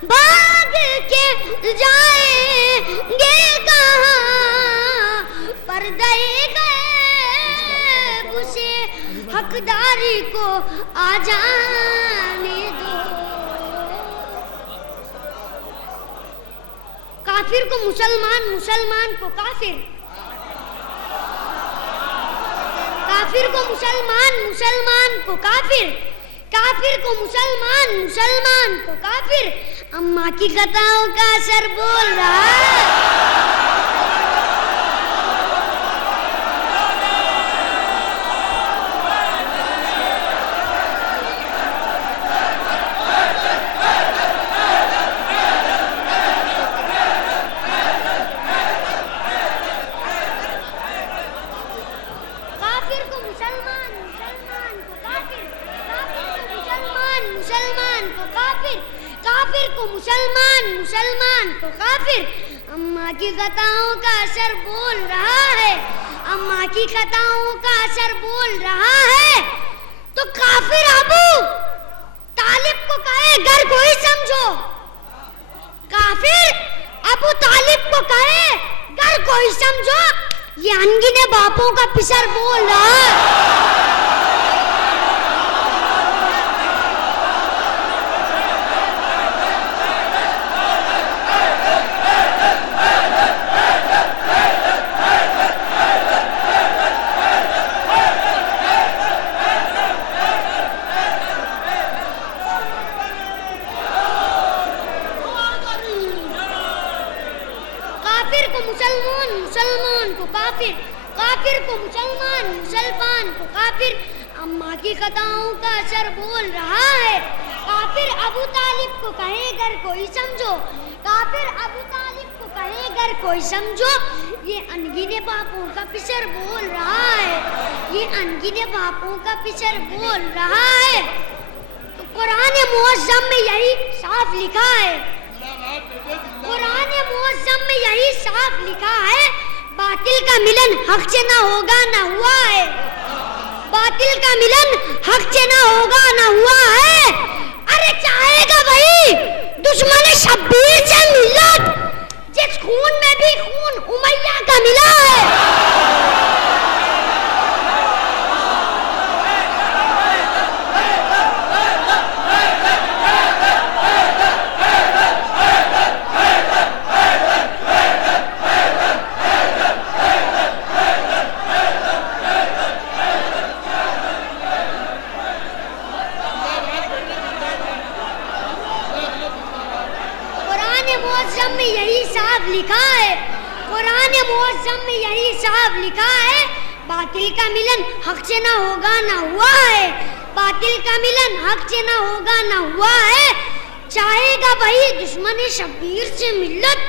भाग के जाएंगे कहाँ, पर्दे गैब से हकदारी को आ जाने दो। काफिर को मुसलमान, मुसलमान को काफिर, काफिर को मुसलमान, मुसलमान को काफिर, काफिर को मुसलमान, मुसलमान को काफिर। अम्मा की कथाओं का असर बोल रहा है। मुसलमान, मुसलमान को काफिर। अम्मा की कथाओं का असर बोल रहा है, अम्मा की कथाओं का असर बोल रहा है। तो काफिर अबू तालिब को कहे घर को ही समझो, काफिर अबू तालिब को कहे घर को ही समझो। ये अनगिने बापों का पिसर बोल रहा है। मुसलमान, मुसलमान को काफिर, काफिर को मुसलमान, मुसलमान को काफिर। अम्मा की कथाओं का असर बोल रहा है। काफिर अबू तालिब को कहे घर कोई समझो, काफिर अबू तालिब को कहे घर कोई समझो। ये अनगिने बापों का पिसर बोल रहा है, ये अनगिने बापों का पिसर बोल रहा है। तो कुरान मुअज़्ज़म में यही साफ लिखा है, कुरान मुअज़्ज़म में यही साफ लिखा है, बातिल का मिलन हक से ना होगा ना हुआ है, बातिल का मिलन हक से ना होगा ना हुआ है। अरे चाहेगा भाई दुश्मन शब्बीर से मिलत, जिस खून में भी खून उमैया का मिला है। लिखा है, कुरान मुअज़्ज़म में यही साफ लिखा है, बातिल का मिलन हक से ना होगा ना हुआ है, बातिल का मिलन हक से ना होगा ना हुआ है। चाहेगा वही दुश्मन शब्बीर से मिल्लत,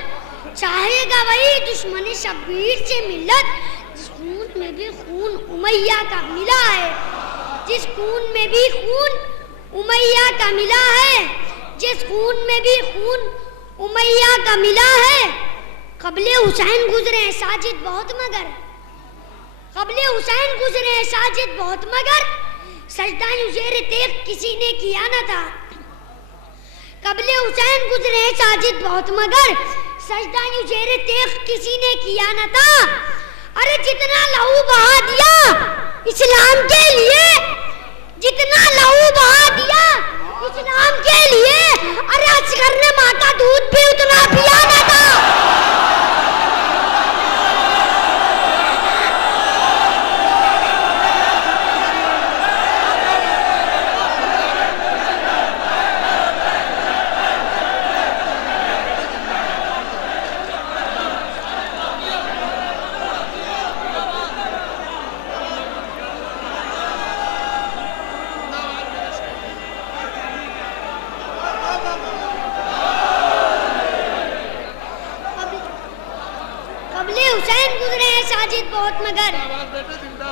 चाहेगा वही दुश्मन शब्बीर से मिल्लत, जिस खून में भी खून उमैया का मिला है, जिस खून में भी खून उमैया का मिला है, जिस खून में भी खून उमैया का मिला है। कबले हुसैन गुजरे हैं साजिद बहुत मगर, कबले हुसैन गुजरे हैं साजिद बहुत मगर, सजदा ज़ेर तेग किसी ने किया न था। कबले हुसैन गुजरे हैं साजिद बहुत मगर, सजदा ज़ेर तेग किसी ने किया न था। अरे जितना लहू बहा दिया इस्लाम के लिए, जितना लहू बहा दिया इस्लाम के लिए, अरे असगर ने माँ का दूध भी उतना पिया न था।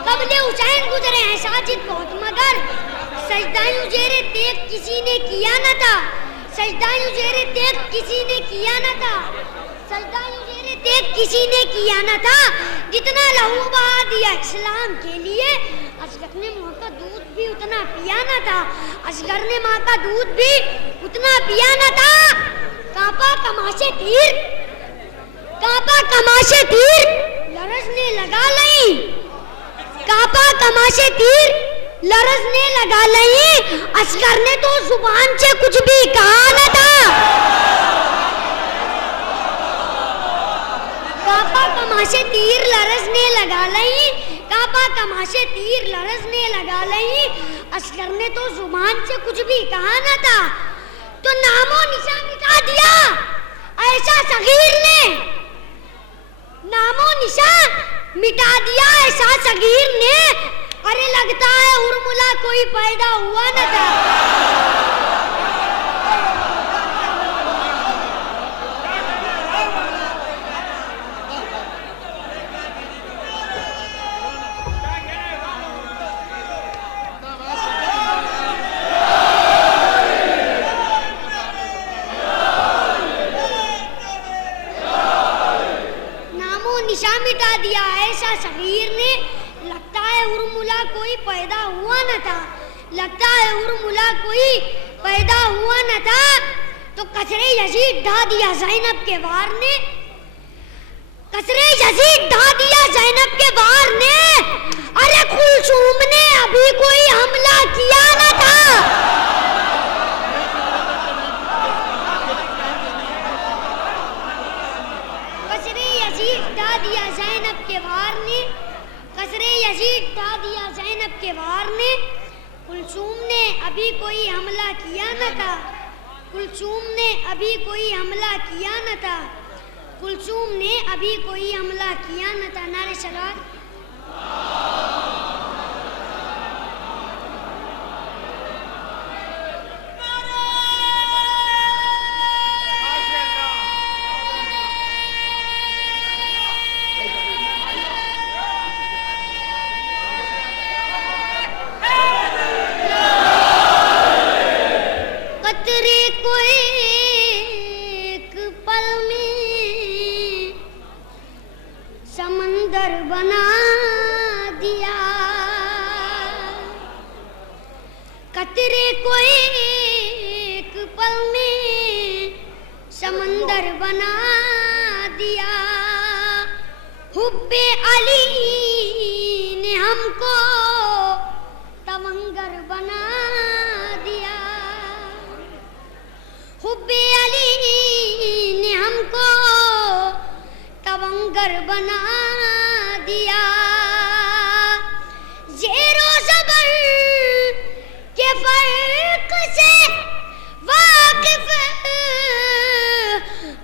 कबले हुसैन गुजरे हैं साजिद बहुत मगर, सजदा ज़ेर तेग किसी ने किया न था, सजदा यूं जेरे देख किसी ने किया न था, सजदा यूं जेरे देख किसी ने किया न था, जितना लहू बहा दिया इस्लाम के लिए। असगर ने माँ का दूध भी उतना पिया न था, असगर ने माँ का दूध भी उतना पिया न था। कांपा कमाशे तीर, कांपा कमाशे तीर लरजने लगा लई, कांपा कमाशे तीर लरजने लगा लई। असगर ने तो जुबान से कुछ भी कहा न था, कांपा कमाशे तीर लरजने लगा लई, कांपा कमाशे तीर लरजने लगा लई। असगर ने तो जुबान से कुछ भी कहा न था, तो नामो निशान मिटा दिया ऐसा सगीर ने, नामो निशान मिटा दिया ऐसा सगीर ने। अरे लगता है उर्मिला कोई पैदा हुआ न था। निशा मिटा दिया ऐसा सगीर ने। लगता है उर्मिला कोई पैदा हुआ न था, लगता है उर्मिला कोई पैदा हुआ न था। तो कसरे यजीद ढा दिया ज़ैनब के वार ने, कसरे यजीद ढा दिया ज़ैनब के वार ने। अरे कुलसूम ने अभी कोई हमला किया न था, ढा दिया ज़ैनब के वार ने, कसरे यजीद ढा दिया ज़ैनब के वार ने। कुलसूम ने अभी कोई हमला किया न था, कुलसूम ने अभी कोई हमला किया न था, कुलसूम ने अभी कोई हमला किया न था। नारे सलात। समंदर बना दिया, कतरे को एक पल में समंदर बना दिया। हुब्बे अली ने हमको तवंगर बना दिया, हुब्बे अली ने हमको तवंगर बना दिया। ज़ेरो ज़बर के फर्क से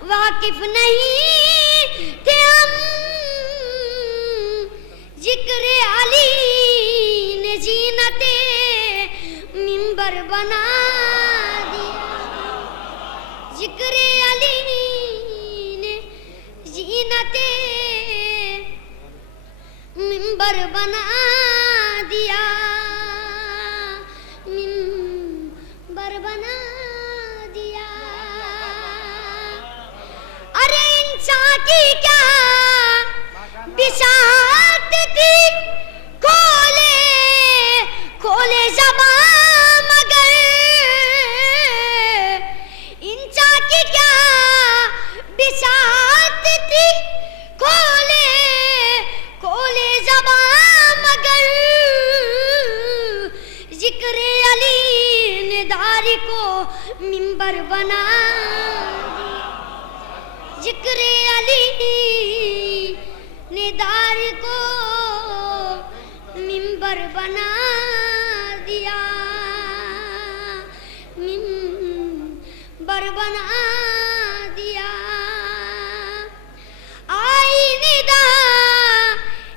वाकिफ नहीं थे हम, जिक्र अली ने जीनते मिंबर बना दिया, जिक्र अली जीनते मिंबर बना दिया, मिंबर बना दिया। अरे इंसान की क्या बिसात थी, खोले खोले ज़बान मगर इंसान की क्या बिसात थी, खोले खोले ज़बान मगर जिक्र अली ने दारी को मिंबर बना दिया, जिक्र अली ने दारी को मिंबर बना दिया, मिंबर बना दिया। आई निदा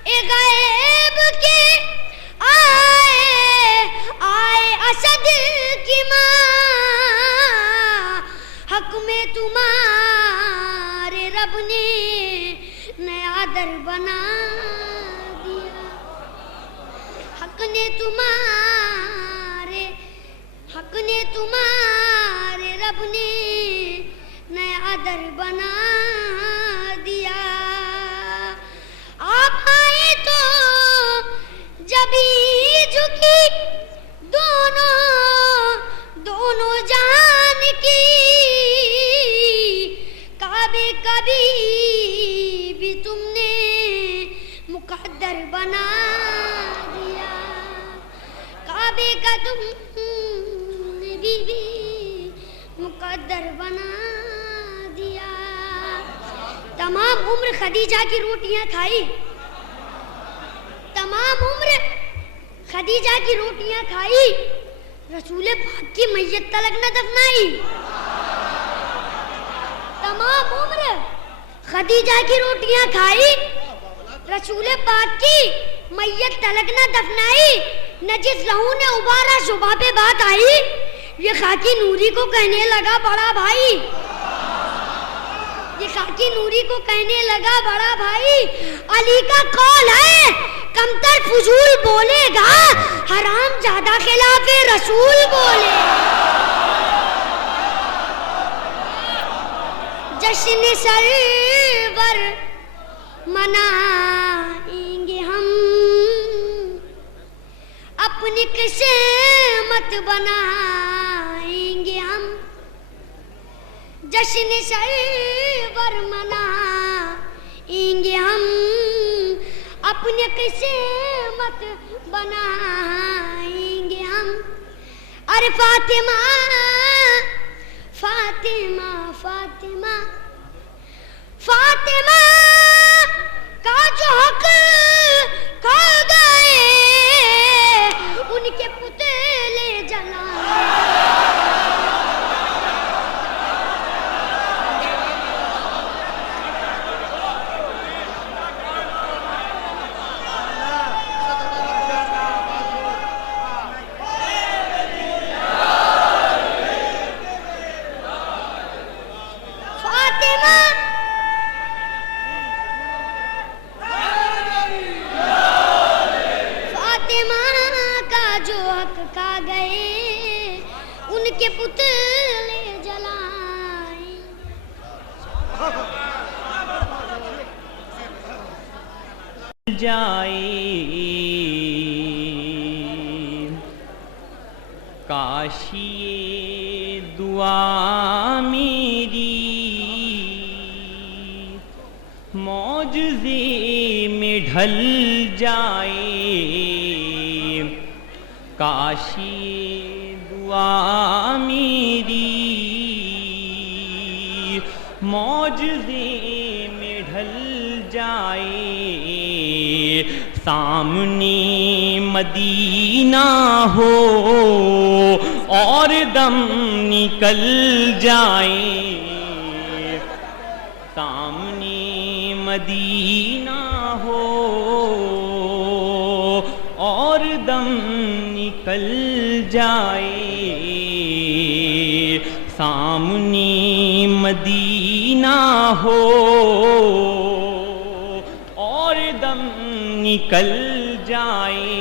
ए गैब के आए आए असद की माँ, हक में तुम्हारे रब ने नया दर बना दिया, हक ने तुम्हारे रब ने नया दर बना दिया। आप आए तो जभी झुकी दोनों जहान की, काबे कभी भी तुमने मुकद्दर बना दिया। काबे का तुमने भी मुकद्दर बना दिया। तमाम उम्र खदीजा की रोटियां खाई, तमाम उम्र खदीजा की रोटियां खाई, रसूल पाक की मैयत तलक न दफनाई। तमाम उम्र खदीजा की रोटियां खाई, रसूल पाक की मैयत तलक न दफनाई। नजिस लहू ने उबारा, शुबा पे बात आई, ये खाकी नूरी को कहने लगा बड़ा भाई, ये खाकी नूरी को कहने लगा बड़ा भाई, अली का कौल है कमतर फजूल बोलेगा, हराम ज्यादा खिलाफे रसूल बोले। जश्न सरवर मनाएंगे हम, अपनी किस्मत बनाएंगे हम। जश्न सरवर मनाएंगे हम, अपनी किस्मत बनाएंगे हम। अरे फातिमा फातिमा फातिमा फातिमा का जो हक खा गए, उनके पुतले जलाए। के पुतले जलाए। जाए काशी ये दुआ मेरी, मौजज़े में ढल जाए। काशी दुआ मेरी मौजज़े में ढल जाए। सामने मदीना हो और दम निकल जाए। सामने मदीना हो और दम निकल जाए। सामने मदीना हो और दम निकल जाए।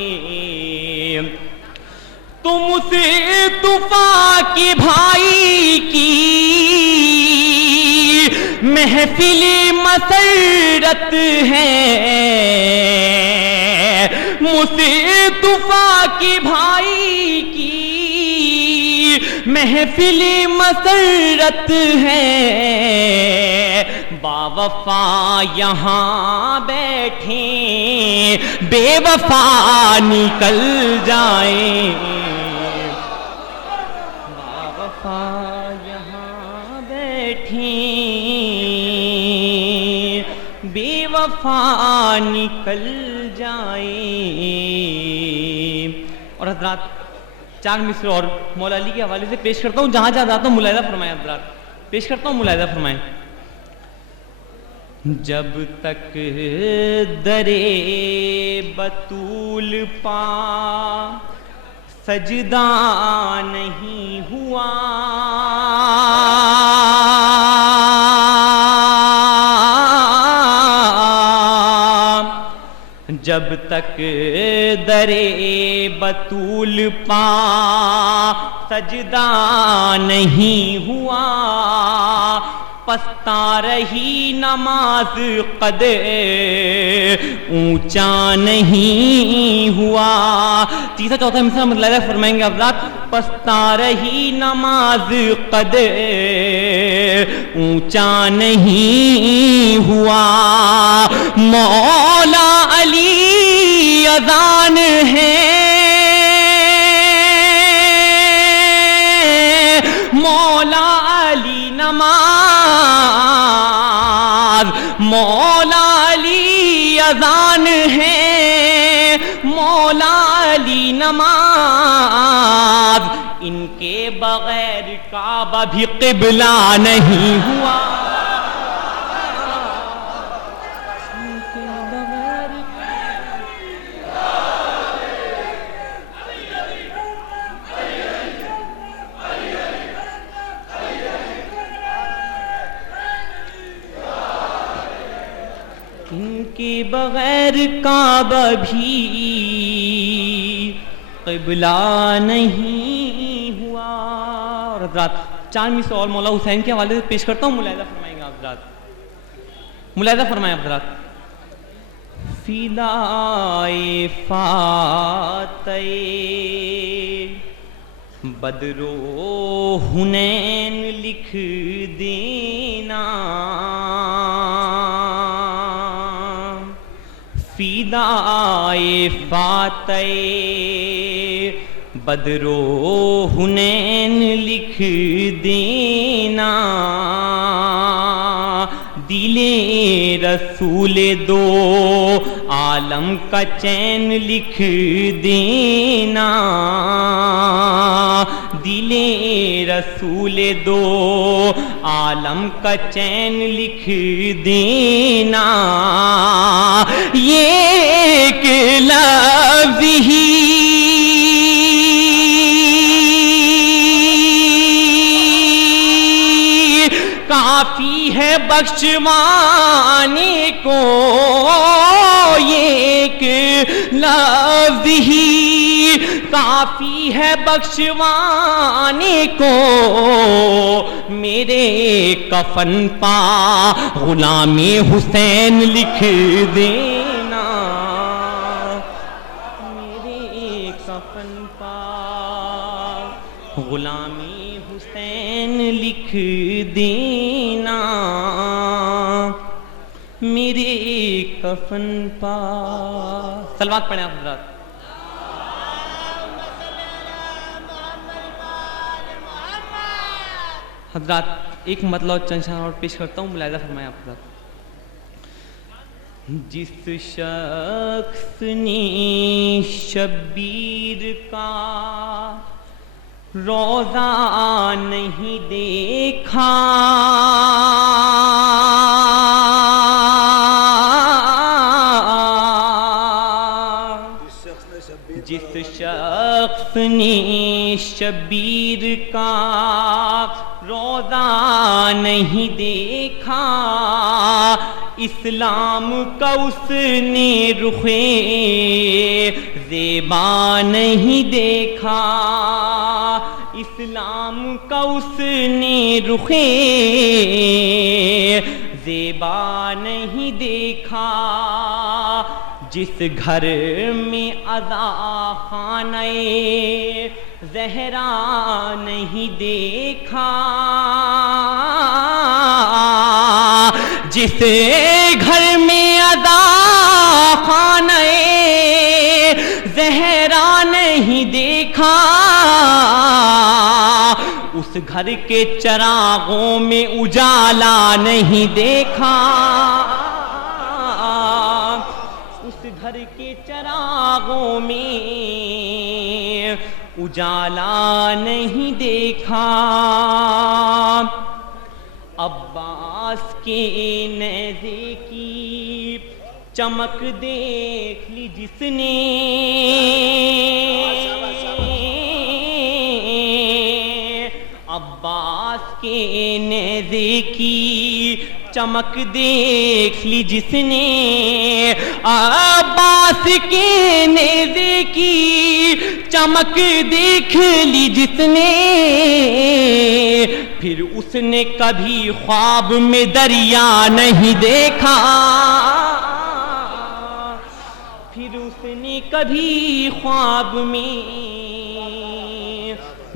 तुम उसे तूफा के भाई की महफिल मसरत है। मुझसे तूफा के भाई की महफिल मसरत है। बावफा यहाँ बैठे बेवफा निकल जाए। बावफा यहाँ बैठे बेवफा निकल जाए। और हज़रात चार मिसरे और मौला अली के हवाले से पेश करता हूँ, जहाँ जहाँ जाता हूँ मुलाहिज़ा फरमाएं। हज़रात पेश करता हूँ, मुलाहिज़ा फरमाएं। जब तक दरे बतूल पा सजदा नहीं हुआ, जब तक दरे बतूल पा सजदा नहीं हुआ, पछता रही नमाज कदे ऊंचा नहीं हुआ। तीसरा चौथा मिसरा मतलब फरमाएंगे हज़रात, पछता रही नमाज कदे ऊंचा नहीं हुआ। मौला अली अज़ान है, मौला अली नमाज, मौला अली अज़ान है, मौला अली नमाज, इनके बगैर काबा भी क़िबला नहीं हुआ। इनके बगैर काबा भी क़िबला नहीं हुआ। और हज़रात चार मिसरे और मौला हुसैन के हवाले से पेश करता हूँ, मुलाहिज़ा फरमाएंगे आप हज़रात, मुलाहिज़ा फरमाएं आप हज़रात। फ़िदाए फ़ाते बदरो हुनैन लिख देना, फ़िदाए फ़ाते बदरो हुनैन लिख देना, दिले रसूल दो आलम का चैन लिख देना, दिले रसूल दो आलम का चैन लिख देना। ये एक लफ्ज़ ही काफी है बख्शवाने को, ये एक लफ्ज़ ही काफी है बख्शवाने को। मेरे कफन पा गुलामे हुसैन लिख देना, मेरे कफन पा गुलामे हुसैन लिख देना, मेरे कफन पा। सलवात पढ़ें आप हज़रात। हज़रात एक मतलब चंद शान और पेश करता हूँ, मुलाहिज़ा फरमाएं आप हज़रात। जिस शख्स ने शब्बीर का रोज़ा नहीं देखा, जिस शख्स ने शब्बीर का रोज़ा नहीं देखा, इस्लाम का उसने रुखे ज़ेबा नहीं देखा, इस्लाम का उसने रुखे ज़ेबा नहीं देखा। जिस घर में अज़ा खाने ज़हरा नहीं देखा, जिस घर में अज़ा खाने ज़हरा नहीं देखा, उस घर के चरागों में उजाला नहीं देखा, उस घर के चरागों में उजाला नहीं देखा। अब्बास के नेज़े की चमक देख ली जिसने, अब्बास के नेज़े की चमक देख ली जिसने अब्बास के नेज़े की, चमक देख ली जिसने, फिर उसने कभी ख्वाब में दरिया नहीं देखा, फिर उसने कभी ख्वाब में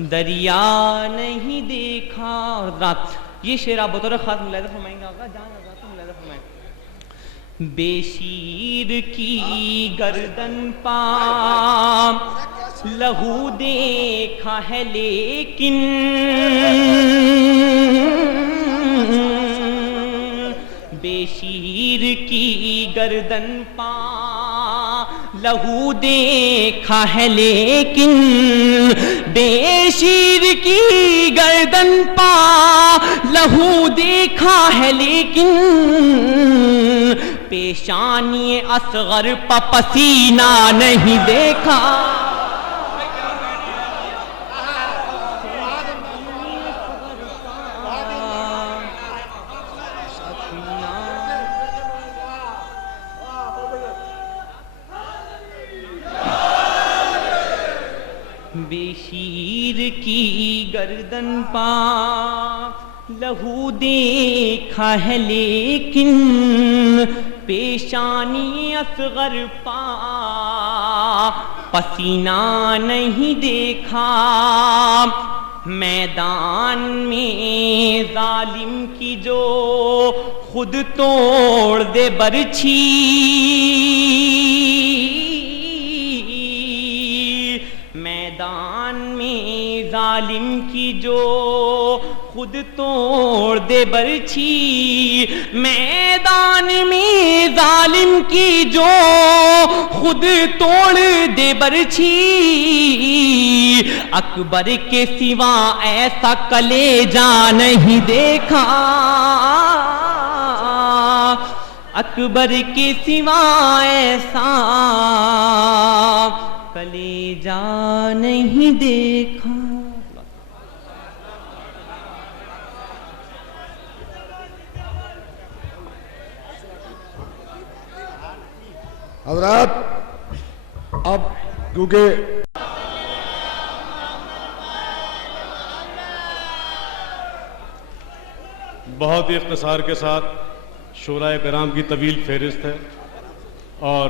दरिया नहीं देखा। रात ये शेर आप बतौर खास मुलाहिज़ा फरमाएंगे आका जान तो मुलाहिज़ा फरमाएंगे। बेशीर की गर्दन पा लहू देखा है लेकिन, बेशीर की गर्दन पा लहू देखा है लेकिन, बेशीर की गर्दन पा लहू देखा है लेकिन, पेशानी असगर पर पसीना नहीं देखा। बेशीर की गर्दन पा लहू देखा है लेकिन, पेशानी असगर पा पसीना नहीं देखा। मैदान में जालिम की जो खुद तोड़ दे बरछी, मैदान में जालिम की जो खुद तोड़ दे बरछी, मैदान में जालिम की जो खुद तोड़ दे बरछी, अकबर के सिवा ऐसा कलेजा नहीं देखा, अकबर के सिवा ऐसा कलेजा नहीं देखा। हज़रात अब क्योंकि बहुत ही इख्तिसार के साथ शोराए कराम की तवील फहरिस्त है और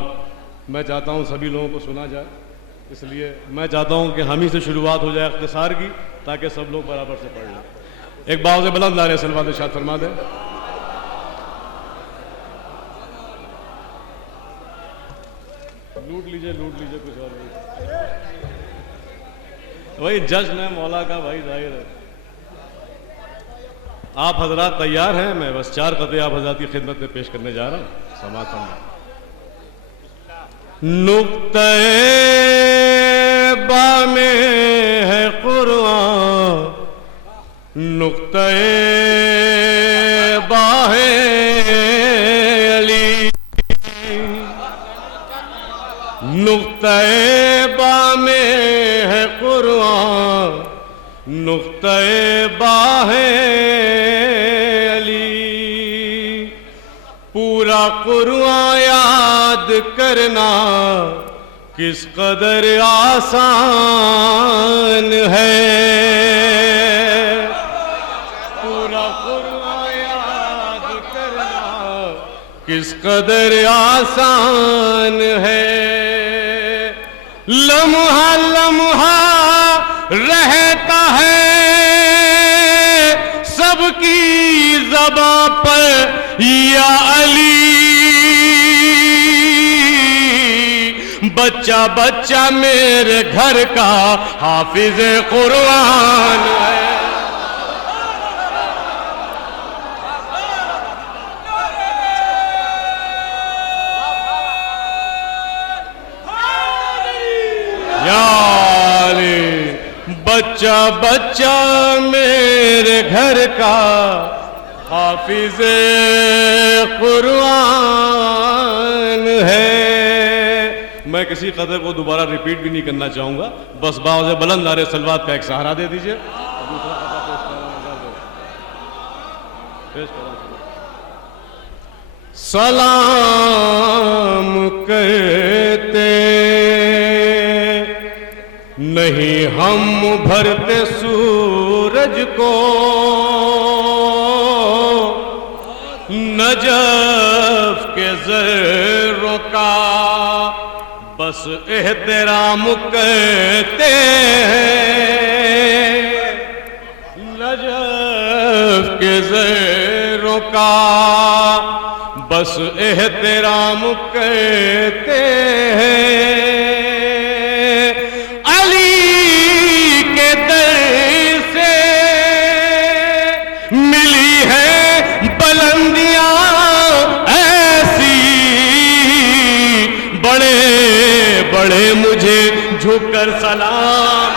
मैं चाहता हूँ सभी लोगों को सुना जाए, इसलिए मैं चाहता हूँ कि हम ही से शुरुआत हो जाए इख्तिसार की ताकि सब लोग बराबर से पढ़ लें। एक बाव से बुलंद नारे सलवात इरशाद फरमा दें। लूट लीजिए कुछ और वही जश्न है मौला का भाई, जाहिर है। आप हजरात तैयार हैं? मैं बस 4 क़त्ए आप हजरात की खिदमत में पेश करने जा रहा हूँ। समाअत फरमाएं। नुक्ते बा में है कुरान, नुक्ते बा है अली, नुक्ते बा में है कुरान, नुक्ते बा है अली। पूरा कुरान याद करना किस कदर आसान है, पूरा कुरान याद करना किस कदर आसान है। लम्हा लम्हा रहता है सबकी ज़बां पर या अली, बच्चा बच्चा मेरे घर का हाफिज कुरान है। बच्चा बच्चा मेरे घर का हाफिज कुरान है। मैं किसी कदर को दोबारा रिपीट भी नहीं करना चाहूंगा, बस बावज़ बुलंद नारे सलवात का एक सहारा दे दीजिए। सलाम कहते नहीं हम भरते सूरज को, नजफ के ज़र्रों का बस एहतराम कहते हैं, नजफ के ज़र्रों का बस एहतराम कहते हैं। अली के दर से मिली है बुलंदियां ऐसी, बड़े बड़े मुझे झुककर सलाम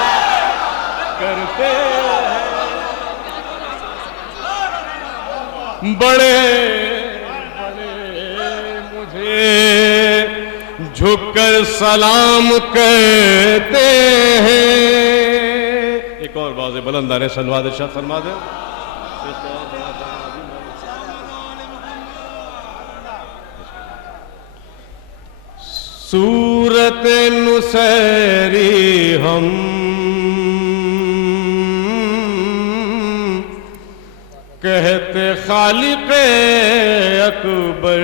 करते हैं, बड़े झुककर सलाम कहते हैं। एक और बाज़ बुलंदारे सलवाद इरशाद फरमा दे। सूरत नुसैरी हम कहते खालिक़ अकबर,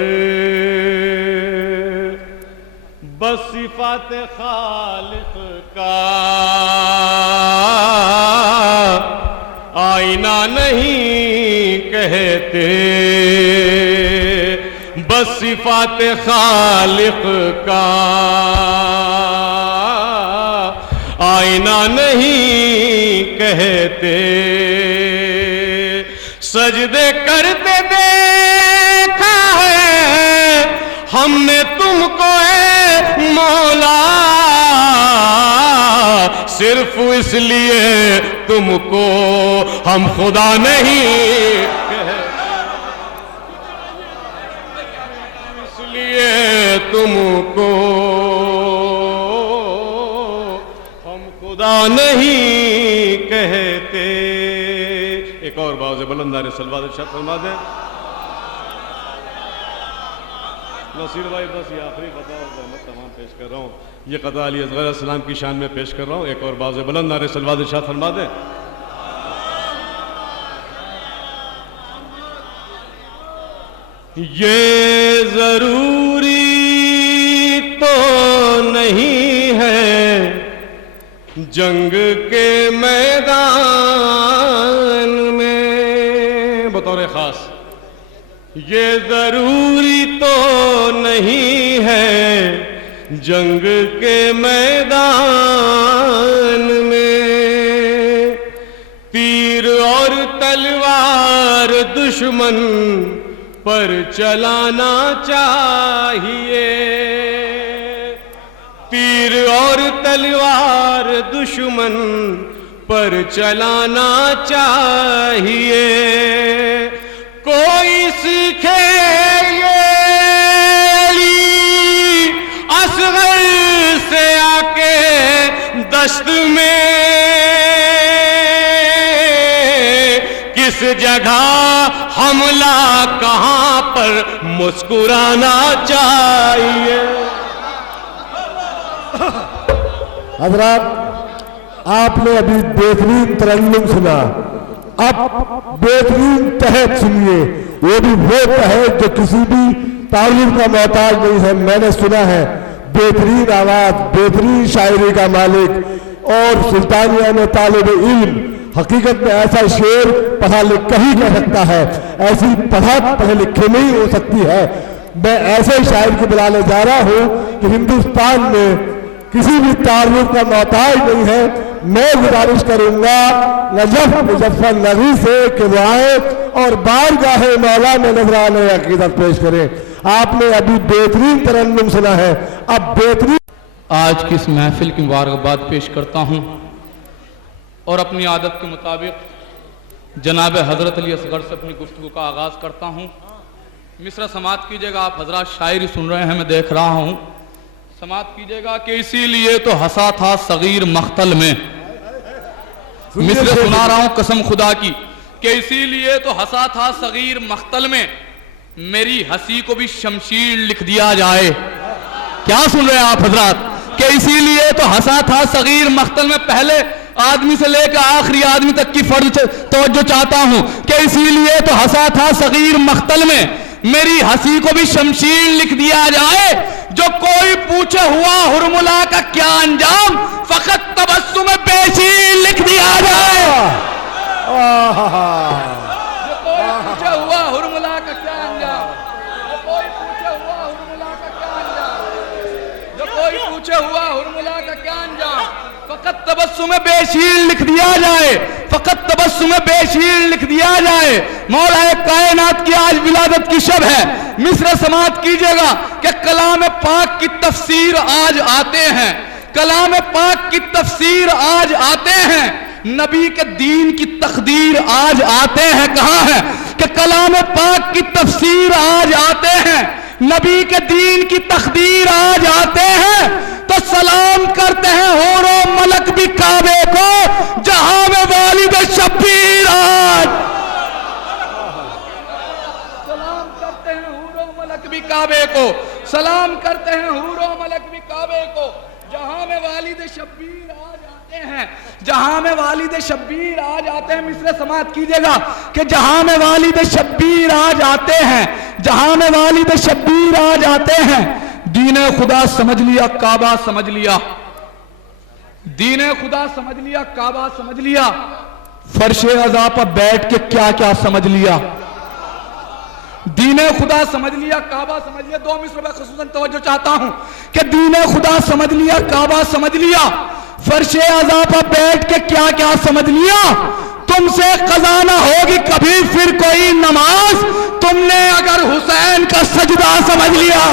बस सिफ़ात खालिक़ का आईना नहीं कहते, बस सिफ़ात खालिक़ का आईना नहीं कहते। सजदे करते देखा है हमने तुमको मौला, सिर्फ इसलिए तुमको हम खुदा नहीं इसलिए तुमको हम खुदा नहीं कहते। एक और बाज़ बुलंदारे सलवाद इरशाद फरमा दें। नसीर भाई बस ये आखिरी कता मैं तमाम पेश कर रहा हूँ, ये कता अली असग़र अलैहिस्सलाम की शान में पेश कर रहा हूँ। एक और बाज़ बुलंदारे सलवाद इरशाद फरमा दें। ये ज़रूरी तो नहीं है जंग के मैदान में, बतौर ख़ास ये ज़रूरी तो नहीं है जंग के मैदान में, तीर और तलवार दुश्मन पर चलाना चाहिए, तीर और तलवार दुश्मन पर चलाना चाहिए। कोई सीखे ये अली असग़र से आके दश्त में, किस जगह हमला कहाँ पर मुस्कुराना चाहिए। हज़रात आपने अभी बेहतरीन तरन्नुम सुना, अब बेहतरीन तहत सुनिए। ये भी वो तहत जो किसी भी तारीफ का मोहताज नहीं है। मैंने सुना है बेहतरीन आवाज़, बेहतरीन शायरी का मालिक और सुल्तानिया में तालिब इल्म, हकीकत में ऐसा शेर पढ़ा लिखा ही कह सकता है, ऐसी पढ़ा पढ़े लिखे नहीं हो सकती है। मैं ऐसे शायर को बुलाने जा रहा हूँ कि हिंदुस्तान में किसी भी तारीफ का मोहताज नहीं है। मैं गुजारिश करूंगा नजफ मुजफ्फर नबी से कि वो आए और बारगाहे मौला में नजराने अकीदत पेश करें। आपने अभी बेहतरीन तरन्नुम सुना है, अब बेहतरीन आज की इस महफिल की मुबारकबाद पेश करता हूँ और अपनी आदत के मुताबिक जनाब हज़रत अली असग़र से अपनी गुफ्तगू का आगाज़ करता हूँ। मिसरा समात कीजिएगा, आप हजरात शायरी सुन रहे हैं, मैं देख रहा हूँ, समात कीजिएगा कि इसीलिए तो हंसा था सगीर मख्तल में। मिसरे सुना रहा हूँ कसम खुदा की कि इसीलिए तो हंसा था सगीर मख्तल में, मेरी हंसी को भी शमशीर लिख दिया जाए। क्या सुन रहे हैं आप हजरात? कि इसीलिए तो हंसा था सगीर मख्तल में, पहले आदमी से लेकर आखिरी आदमी तक की फर्ज तवज्जो चाहता हूं कि इसीलिए तो हंसा था सगीर मख्तल में, मेरी हंसी को भी शमशीर लिख दिया जाए। जो कोई पूछे हुआ हुरमुला का क्या अंजाम, फकत तबस्सुम बेशीर लिख दिया जाए। जो कोई पूछे हुआ हुरमुला का क्या अंजाम, जो कोई पूछे हुआ हुरमुला का क्या अंजाम, जो कोई पूछे हुआ हुरमुला का क्या अंजाम, फकत तबस्सुम बेशीर लिख दिया जाए, फकत तबस्सुम बेशीर लिख दिया जाए। मौलाए कायनात की आज विलादत की शब है, मिस्र समात कीजिएगा कि कलाम पाक की तफसीर आज आते हैं, कलाम पाक की तफसीर आज आते हैं, नबी के दीन की तकदीर आज आते हैं। कहाँ है कि कलाम पाक की तफसीर आज आते हैं, नबी के दीन की तकदीर आज आते हैं। तो सलाम करते हैं हूरो मलक भी काबे को, जहां में वालिद शब्बीर आज। सलाम करते हैं हूरो मलक भी काबे को, सलाम करते हैं हूरो मलक भी काबे को, जहां में वालिद शब्बीर आज आते हैं, जहां में वालिद शब्बीर आज आते हैं। मिस्र समात कीजिएगा कि जहां में वालिद शब्बीर आज आते हैं, जहां में वालिद शब्बीर आज आते हैं। दीने खुदा समझ लिया, काबा समझ लिया, दीने खुदा समझ लिया, काबा समझ लिया, फर्शे अज़ा पर बैठ के क्या क्या समझ लिया। दीने खुदा समझ लिया, काबा समझ लिया। 2 मिसरों में खुसूसन तवज्जो चाहता हूं कि दीने खुदा समझ लिया, काबा समझ लिया, फर्शे अज़ा पर बैठ के क्या क्या समझ लिया। तुमसे कज़ा न होगी कभी फिर कोई नमाज, तुमने अगर हुसैन का सजदा समझ लिया,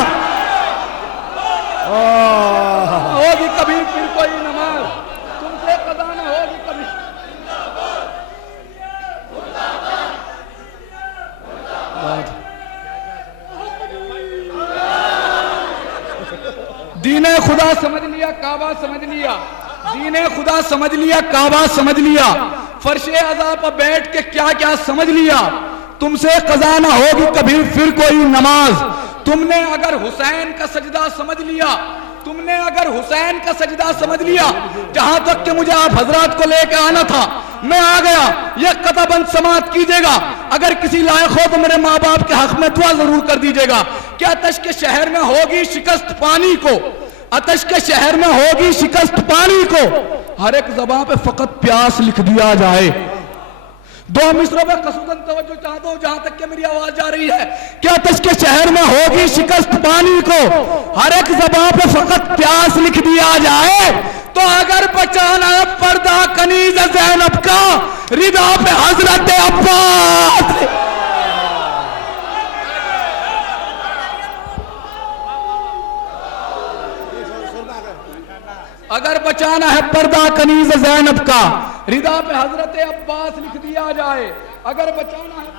होगी कभी फिर कोई नमाज, तुमसे कज़ा न होगी कभी। दीने खुदा समझ लिया, काबा समझ लिया, दीने खुदा समझ लिया, काबा समझ लिया, फर्शे अज़ा पर बैठ के क्या क्या समझ लिया। तुमसे कज़ा न होगी कभी फिर कोई नमाज, तुमने अगर हुसैन का सजदा समझ लिया, तुमने अगर हुसैन का सजदा समझ लिया। जहां तक कि मुझे आप हजरात को लेकर आना था, मैं आ गया। यह कतबंद समात कीजिएगा, अगर किसी लायक हो तो मेरे माँ बाप के हक में दुआ जरूर कर दीजिएगा कि आतश के शहर में होगी शिकस्त पानी को, आतश के शहर में होगी शिकस्त पानी को, हर एक ज़बां पे फकत प्यास लिख दिया जाए। 2 मिसरों में खसूसन तवज्जो चाहता हूं, जहां तक कि मेरी आवाज जा रही है कि आतश के शहर में होगी शिकस्त पानी को, हर एक ज़बां पे फकत प्यास लिख दिया जाए। तो अगर बचाना है पर्दा कनीज़ ज़ैनब का, रिदा पे हजरत अब्बास। अगर बचाना है पर्दा कनीज़ ज़ैनब का, रिदा पे हजरत अब्बास लिख दिया जाए। अगर बचाना है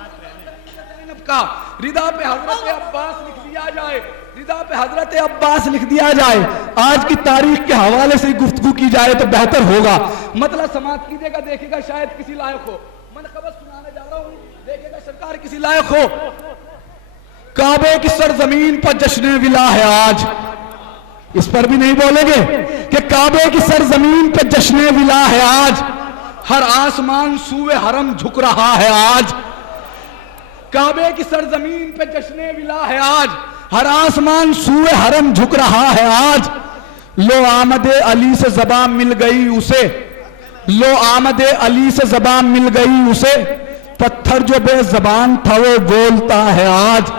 ज़ैनब का, रिदा पे हजरत अब्बास लिख दिया जाए, रिदा पे हजरत अब्बास लिख दिया जाए। आज की तारीख के हवाले से गुफ्तगू की जाए तो बेहतर होगा। मतलब समात कीजिएगा, देखिएगा शायद किसी लायक हो। मैं खबर सुनाने जा रहा हूँ, देखिएगा सरकार किसी लायक हो। काबे की सरजमीन पर जश्न विला है आज, इस पर भी नहीं बोलेंगे कि काबे की सरजमीन पे जश्न विला है आज, हर आसमान सूए हरम झुक रहा है आज। काबे की सरजमीन पे जश्न विला है आज, हर आसमान सूए हरम झुक रहा है आज। लो आमदे अली से ज़बान मिल गई उसे, लो आमदे अली से ज़बान मिल गई उसे, पत्थर जो बेज़बान था वो बोलता है आज।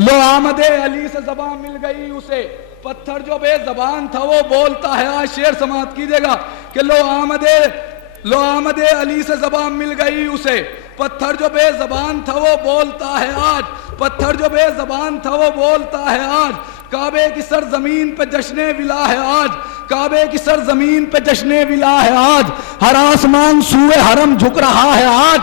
लो आमदे अली से ज़बान मिल गई उसे, पत्थर जो बेज़बान था वो बोलता है आज। शेर समात कीजिएगा कि लो आमदे अली से ज़बान मिल गई उसे, पत्थर जो बेज़बान था वो बोलता है आज, पत्थर जो बेज़बान था वो बोलता है आज। काबे की सरजमीन पे जश्न विला है आज, काबे की सरजमीन पे जश्न विला है आज, हर आसमान सूए हरम झुक रहा है आज।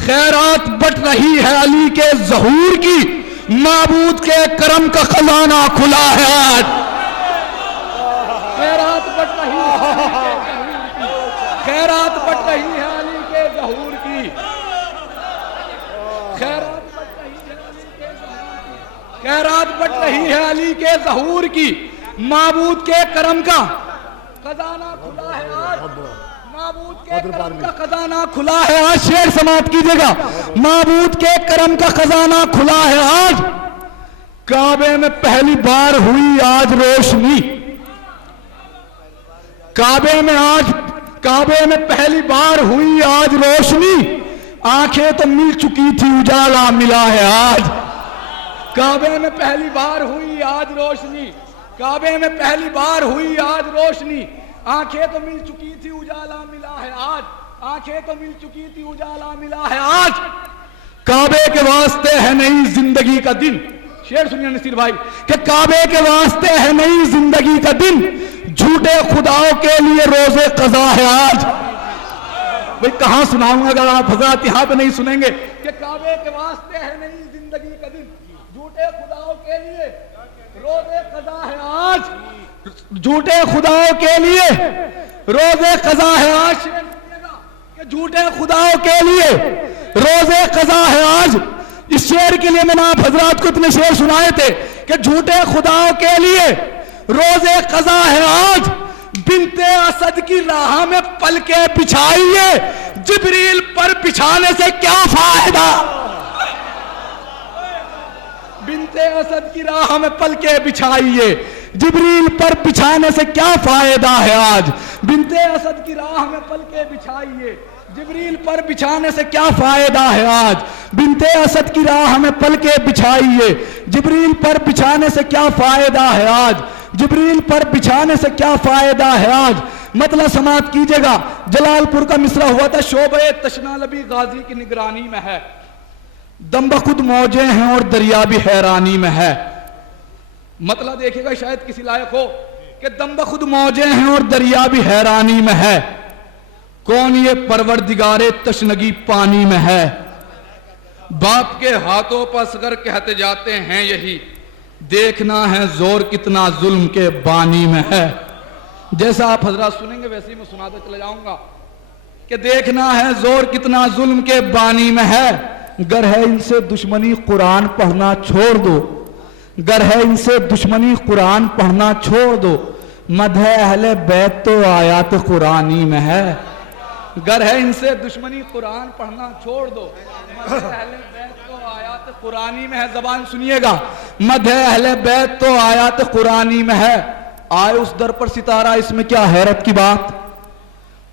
खैरात बट रही है अली के ज़हूर की, माबूद के करम का खजाना खुला है आज। खैरात बट रही है, खैरात बट रही है अली के ज़हूर की, खैरात बट रही है अली के खैरात बढ़ रही है अली के ज़हूर की, माबूद के करम का खजाना खुला है आज, माबूद के करम का खजाना खुला है आज। शेर समाप्त कीजिएगा। माबूद के करम का खजाना खुला है आज, काबे में पहली बार हुई आज रोशनी, काबे में पहली बार हुई आज रोशनी, आंखें तो मिल चुकी थी उजाला मिला है आज। काबे में पहली बार हुई आज रोशनी, काबे में पहली बार हुई आज रोशनी, आंखें तो मिल चुकी थी उजाला मिला है आज, आंखें तो मिल चुकी थी उजाला मिला है आज। काबे के वास्ते है नई जिंदगी का दिन, शेर सुनिए नसीर भाई, कि काबे के वास्ते है नई जिंदगी का दिन, झूठे खुदाओं के लिए रोजे कज़ा है आज। भाई कहां सुनाऊंगा अगर आप हजरात यहां पे नहीं सुनेंगे कि काबे के वास्ते है नई जिंदगी का दिन, झूठे खुदाओं के लिए रोजे कज़ा है आज, झूठे खुदाओं के लिए रोजे कज़ा है आज, कि झूठे खुदाओं के लिए रोजे कज़ा है आज। इस शेर के लिए मैंने आप हजरात को इतने शेर सुनाए थे कि झूठे खुदाओं के लिए रोजे कज़ा है आज, बिनते असद की राह में पलके बिछाइए, जिब्रील पर बिछाने से क्या फायदा, बिनते असद की राह में पलके बिछाइए, जिब्रील पर बिछाने से क्या फायदा है आज, बिनते असद की राह में पलके बिछाइए, जिब्रील पर बिछाने से क्या फायदा है आज, बिनते असद की राह में पलके बिछाइए, जिब्रील पर बिछाने से क्या फायदा है आज, जिब्रील पर बिछाने से क्या फायदा है आज। मतलब समाप्त कीजिएगा। जलालपुर का मिसरा हुआ था, शोबे तशना लबी गाजी की निगरानी में है, दम बखुद मौजे हैं और दरिया भी हैरानी में है। मतलब देखिएगा शायद किसी लायक हो कि दम बखुद मौजे हैं और दरिया भी हैरानी में है, कौन ये परवरदिगारे तशनगी पानी में है, बाप के हाथों पर असगर कहते जाते हैं यही, देखना है जोर कितना जुल्म के बानी में है। जैसा आप हजरात सुनेंगे वैसे ही मैं सुनाते चला जाऊंगा कि देखना है जोर कितना जुल्म के बानी में है, गर है इनसे दुश्मनी कुरान पढ़ना छोड़ दो, गर है इनसे दुश्मनी कुरान पढ़ना छोड़ दो, मदह अहले बैत तो आयात कुरानी में है, गर है इनसे दुश्मनी कुरान पढ़ना छोड़ दो, मदह अहले बैत तो आयात कुरानी में है। जबान सुनिएगा, मदह अहले बैत तो आयात कुरानी में है। आए उस दर पर सितारा, इसमें क्या हैरत की बात,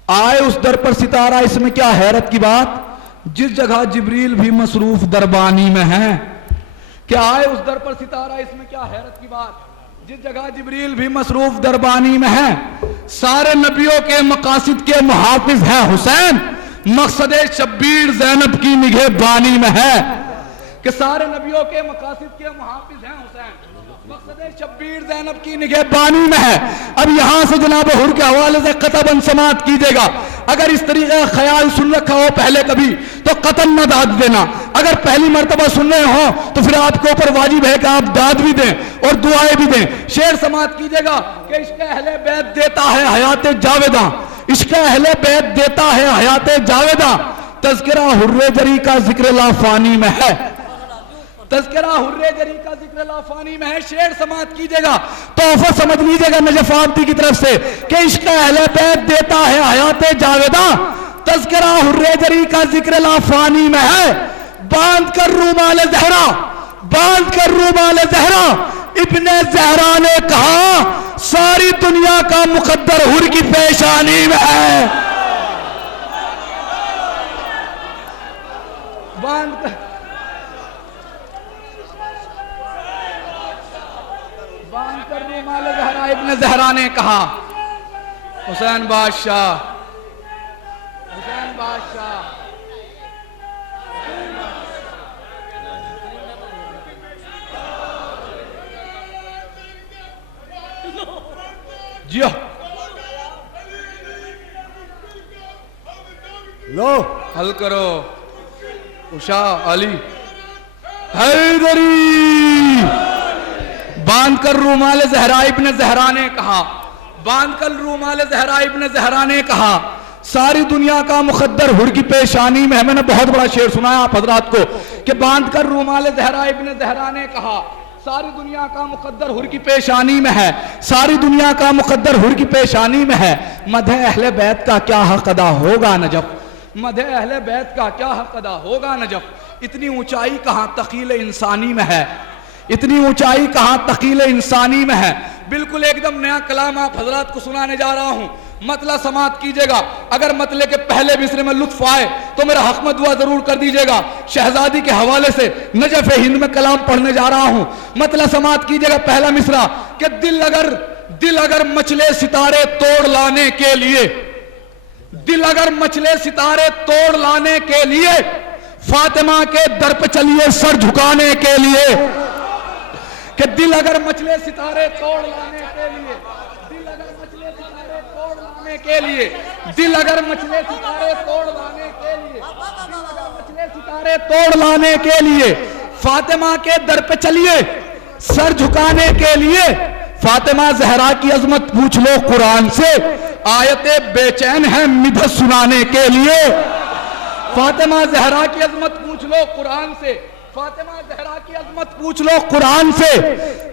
आए उस दर पर सितारा, इसमें क्या हैरत की बात, जिस जगह जिब्रील भी मसरूफ दरबानी में है, क्या आए उस दर पर सितारा, इसमें क्या हैरत की बात, जिस जगह जिब्रील भी मसरूफ दरबानी में है। सारे नबियों के मकासिद के मुहाफिज है हुसैन, मकसद शब्बीर ज़ैनब की निगहबानी में है, कि सारे नबियों के मकासिद के मुहाफिज हैं हुसैन, मकसद शब्बीर ज़ैनब की निगहबानी में है। अब यहां से जनाब हुर के हवाले से कतबन समात कीजिएगा। अगर इस तरीके का ख्याल सुन रखा हो पहले कभी तो कतन न दाद देना, अगर पहली मर्तबा सुन रहे हो तो फिर आपके ऊपर वाजिब है कि आप दाद भी दें और दुआएं भी दें। शेर समात कीजिएगा कि इश्क़ अहले बैत देता है हयात जावेदा, इश्क़ अहले बैत देता है हयात जावेदा, तज़किरा हुर्रे जरी का जिक्र लाफानी में है, तज़किरा हुर्रे जरी का जिक्र लाफानी में है। शेर समात कीजिएगा, तोहफा समझ लीजिएगा नजफ आबदी की तरफ से कि इश्क़ अहले बैत देता है हयात जावेदा, तज़किरा हुर्रे जरी का जिक्र लाफानी में है। बांध कर रूमाल ज़हरा, बांध कर रूमाल ज़हरा, इब्ने ज़हरा ने कहा सारी दुनिया का मुकद्दर हुर की पेशानी में है। बांध कर रूमाल ज़हरा, इब्ने ज़हरा ने कहा, हुसैन बादशाह, हुसैन बादशाह, जियो लो हल करो, उषा अली हैदरी। बांधकर रूमाल ज़हरा इब्ने ज़हरा ने कहा, बांधकर रूमाल ज़हरा इब्ने ज़हरा ने कहा सारी दुनिया का मुकद्दर हुर की पेशानी में है। मैंने बहुत बड़ा शेर सुनाया आप हजरात को कि बांधकर रूमाल ज़हरा इब्ने ज़हरा ने कहा सारी दुनिया का मुकद्दर हुर की पेशानी में है, सारी दुनिया का मुकद्दर हुर की पेशानी में है। मदह अहले बैत का क्या हक अदा होगा नजफ, मदह अहले बैत का क्या हक अदा होगा नजफ। इतनी ऊंचाई कहाँ तकील इंसानी में है, इतनी ऊंचाई कहाँ तकील इंसानी में है। बिल्कुल एकदम नया कलाम आप हजरात को सुनाने जा रहा हूं, मतला समात कीजिएगा। अगर मतले के पहले मिसरे में लुत्फ आए तो मेरा हक में दुआ जरूर कर दीजिएगा। शहजादी के हवाले से नजफ हिंद में कलाम पढ़ने जा रहा हूं, मतला समात कीजिएगा। पहला मिसरा कि दिल अगर मचले सितारे तोड़ लाने के लिए, दिल अगर मचले सितारे तोड़ लाने के लिए, फातिमा के दर पे चलिए सर झुकाने के लिए। कि दिल अगर मचले सितारे तोड़ लाने के लिए, दिल अगर मचले सितारे तोड़ लाने के लिए, दिल अगर मचले सितारे तोड़ लाने के लिए, दिल अगर मचले सितारे तोड़ लाने के लिए, फातिमा के दर पे चलिए सर झुकाने के लिए। फातिमा जहरा की अजमत पूछ लो कुरान से, आयतें बेचैन है मिधत सुनाने के लिए। फातिमा जहरा की अजमत पूछ लो कुरान से, फातिमा जहरा की अजमत पूछ लो कुरान से,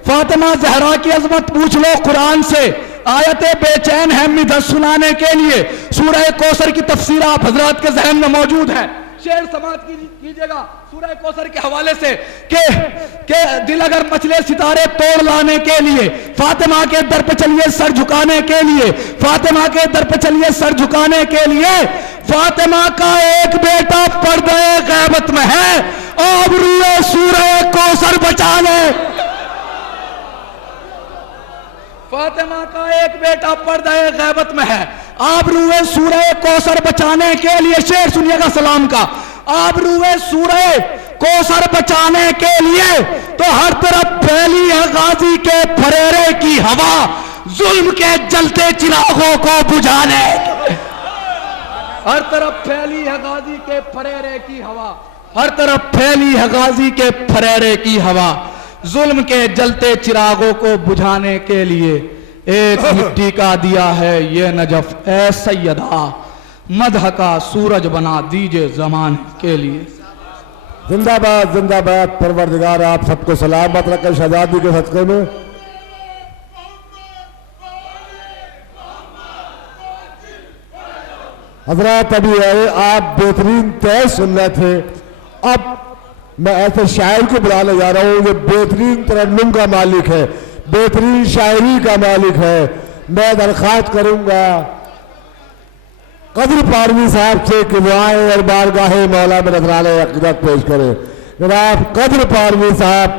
फातिमा जहरा की अजमत पूछ लो कुरान से, आयतें बेचैन है मिधत सुनाने के लिए। सूरह कौसर की तफसीर आप हजरात के जहन में मौजूद है, शेर समात कीजिएगा सूरह कौसर के हवाले से के दिल अगर मचले सितारे तोड़ लाने के लिए, फातिमा के दर पे चलिए सर झुकाने के लिए, फातिमा के दर पे चलिए सर झुकाने के लिए। फातिमा का एक बेटा पर्दे गैबत में है, आबरूए सूरह कौसर बचा ले। फातिमा का एक बेटा पर्दे गैबत में है, आबरूए सूरह कौसर बचाने के लिए। शेर सुनिएगा सलाम का, आबरूए सूरह कौसर बचाने के लिए तो हर तरफ फैली है गाजी के फरेरे की हवा, जुल्म के जलते चिरागों को बुझाने। हर तरफ फैली है गाजी के फरेरे की हवा, हर तरफ फैली है गाजी के फरेरे की हवा, जुल्म के जलते चिरागों को बुझाने के लिए एक मिट्टी का दिया है ये नजफ, ए सैयदा मदह का सूरज बना दीजिए जमाने के लिए। जिंदाबाद जिंदाबाद, परवरदिगार आप सबको सलामत रखे शहजादी के सदक़े में। हजरात अभी आए, आप बेहतरीन तय सुन रहे थे, अब मैं ऐसे शायर को बुलाने जा रहा हूं जो बेहतरीन तरन्नुम का मालिक है, बेहतरीन शायरी का मालिक है। मैं दरख्वास्त करूंगा कदर पारवी साहब से कि वो आए और बारगाहे मौला में नजराने अक़ीदत पेश करें। जनाब कदर पारवी साहब,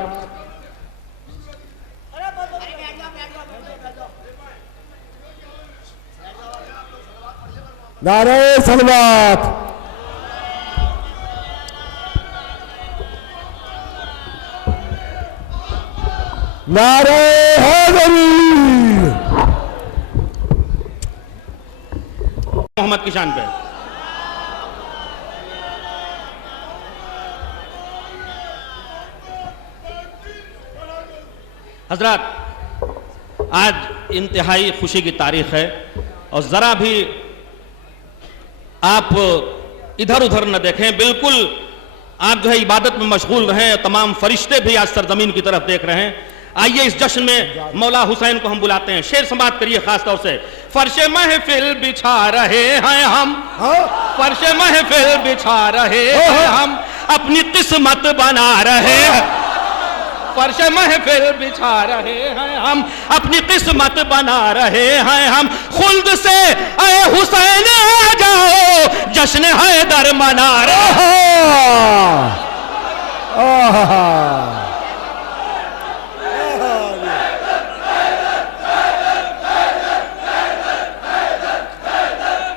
नारे सलवात, नारे हैदरी। मोहम्मद की शान पे हजरत, आज इंतहाई खुशी की तारीख है और जरा भी आप इधर उधर न देखें, बिल्कुल आप जो है इबादत में मशगूल रहें। तमाम फरिश्ते भी आज सरजमीन की तरफ देख रहे हैं। आइए इस जश्न में मौला हुसैन को हम बुलाते हैं। शेर समात करिए खास तौर से। फर्श महफिल बिछा रहे हैं हम, फर्श महफिल बिछा रहे हैं हम, अपनी किस्मत बना रहे हैं। फर्श महफिल बिछा रहे हैं हम, अपनी किस्मत बना रहे हैं हम। खुल्द से आए हुसैन आ जाओ, जश्न हैदर मना रहे हैं।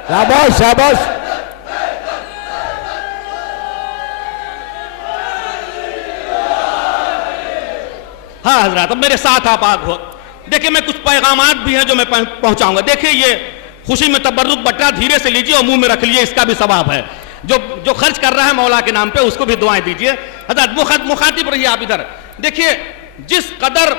शाबाश शाबाश। हाँ हजरत, अब मेरे साथ आप आग हो। देखिए मैं कुछ पैगामात भी हैं जो मैं पहुंचाऊंगा। देखिए ये खुशी में तबर्रुक बटरा धीरे से लीजिए और मुंह में रख लिए, इसका भी सवाब है। जो खर्च कर रहा है मौला के नाम पे उसको भी दुआएं दीजिए। हजरत मुखातिब रहिए आप इधर। देखिए जिस कदर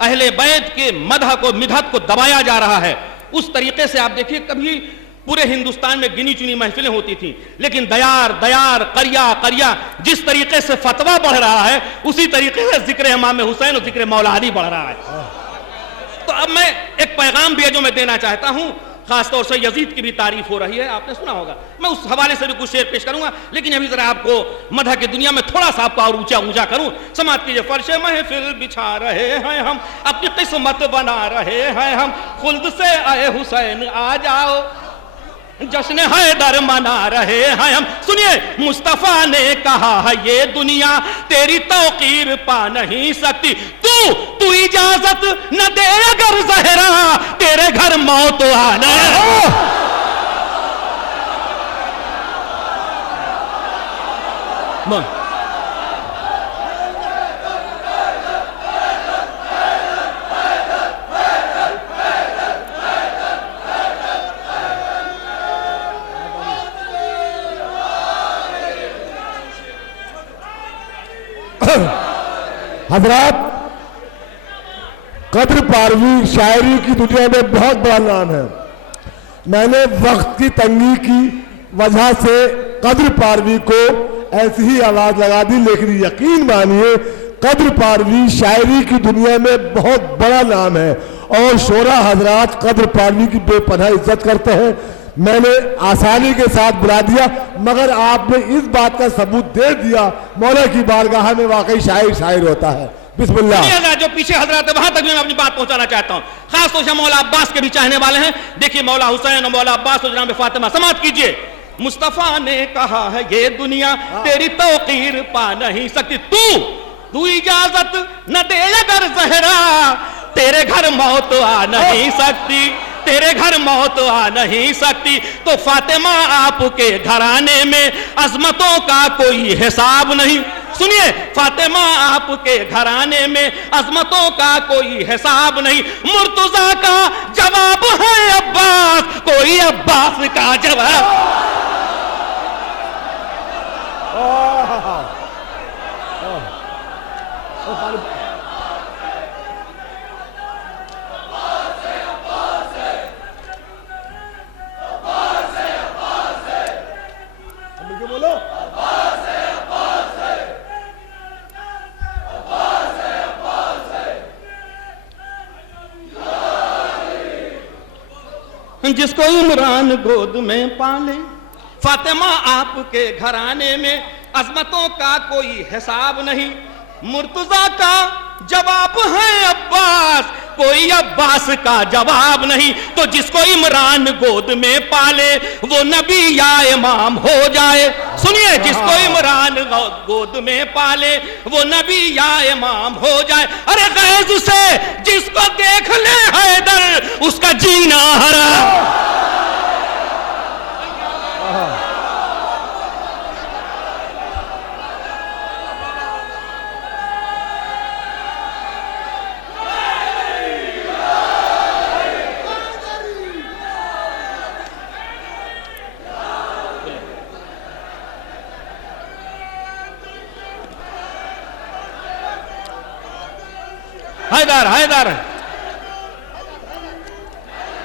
अहले बैत के मदह को मिधत को दबाया जा रहा है, उस तरीके से आप देखिए कभी पूरे हिंदुस्तान में गिनी चुनी महफिलें होती थी, लेकिन दयार दयार करिया करिया जिस तरीके से फतवा बढ़ रहा है उसी तरीके से जिक्र इमाम हुसैन और जिक्र मौला अली बढ़ रहा है। तो अब मैं एक पैगाम भी है जो मैं देना चाहता हूं, खासतौर से यजीद की भी तारीफ हो रही है, आपने सुना होगा, मैं उस हवाले से भी कुछ शेर पेश करूंगा, लेकिन अभी जरा आपको मदह की दुनिया में थोड़ा सा आपको और ऊंचा ऊंचा करूं। समात कीजिए। फर्शे महफिल बिछा रहे हैं हम, अपनी किस्मत बना रहे हैं हम, खुल्द से आए हुसैन आ जाओ, जश्न हैदर मना रहे हैं हम। सुनिए, मुस्तफा ने कहा है ये दुनिया तेरी तौकीर पा नहीं सकती, तू इजाजत न दे अगर ज़हरा तेरे घर मौत आना। हजरात, कद्र पारवी शायरी की दुनिया में बहुत बड़ा नाम है। मैंने वक्त की तंगी की वजह से कद्र पारवी को ऐसी ही आवाज लगा दी, लेकिन यकीन मानिए कद्र पारवी शायरी की दुनिया में बहुत बड़ा नाम है और शोरा हजरात कद्र पारवी की बेपनाह इज्जत करते हैं। मैंने आसानी के साथ बुला दिया, मगर आपने इस बात का सबूत दे दिया मौला की बारगाह में वाकई शायर शायर होता है। बिस्मिल्लाह। जो पीछे हजरत वहां तक मैं अपनी बात पहुंचाना चाहता हूं, खास तौर से मौला अब्बास के भी चाहने वाले हैं। देखिए, मौला हुसैन और मौला अब्बास और जनाब फातिमा, समाप्त कीजिए। मुस्तफा ने कहा है ये दुनिया तेरी तौकीर पा नहीं सकती, तू इजाजत न दे अगर ज़हरा तेरे घर मौत आ नहीं सकती, तेरे घर मौत आ नहीं सकती। तो फातिमा आपके घराने में अजमतों का कोई हिसाब नहीं। सुनिए, फातिमा आपके घराने में अजमतों का कोई हिसाब नहीं। मुर्तजा का जवाब है अब्बास, कोई अब्बास का जवाब। जिसको इमरान गोद में पाले, फातिमा आपके घराने में अजमतों का कोई हिसाब नहीं। मुर्तजा का जवाब है अब्बास, कोई अब्बास का जवाब नहीं। तो जिसको इमरान गोद में पाले वो नबी या इमाम हो जाए। सुनिए, जिसको इमरान गोद में पाले वो नबी या इमाम हो जाए। अरे गैज़ से जिसको देख ले हैदर उसका जीना हराम। हैदर हैदर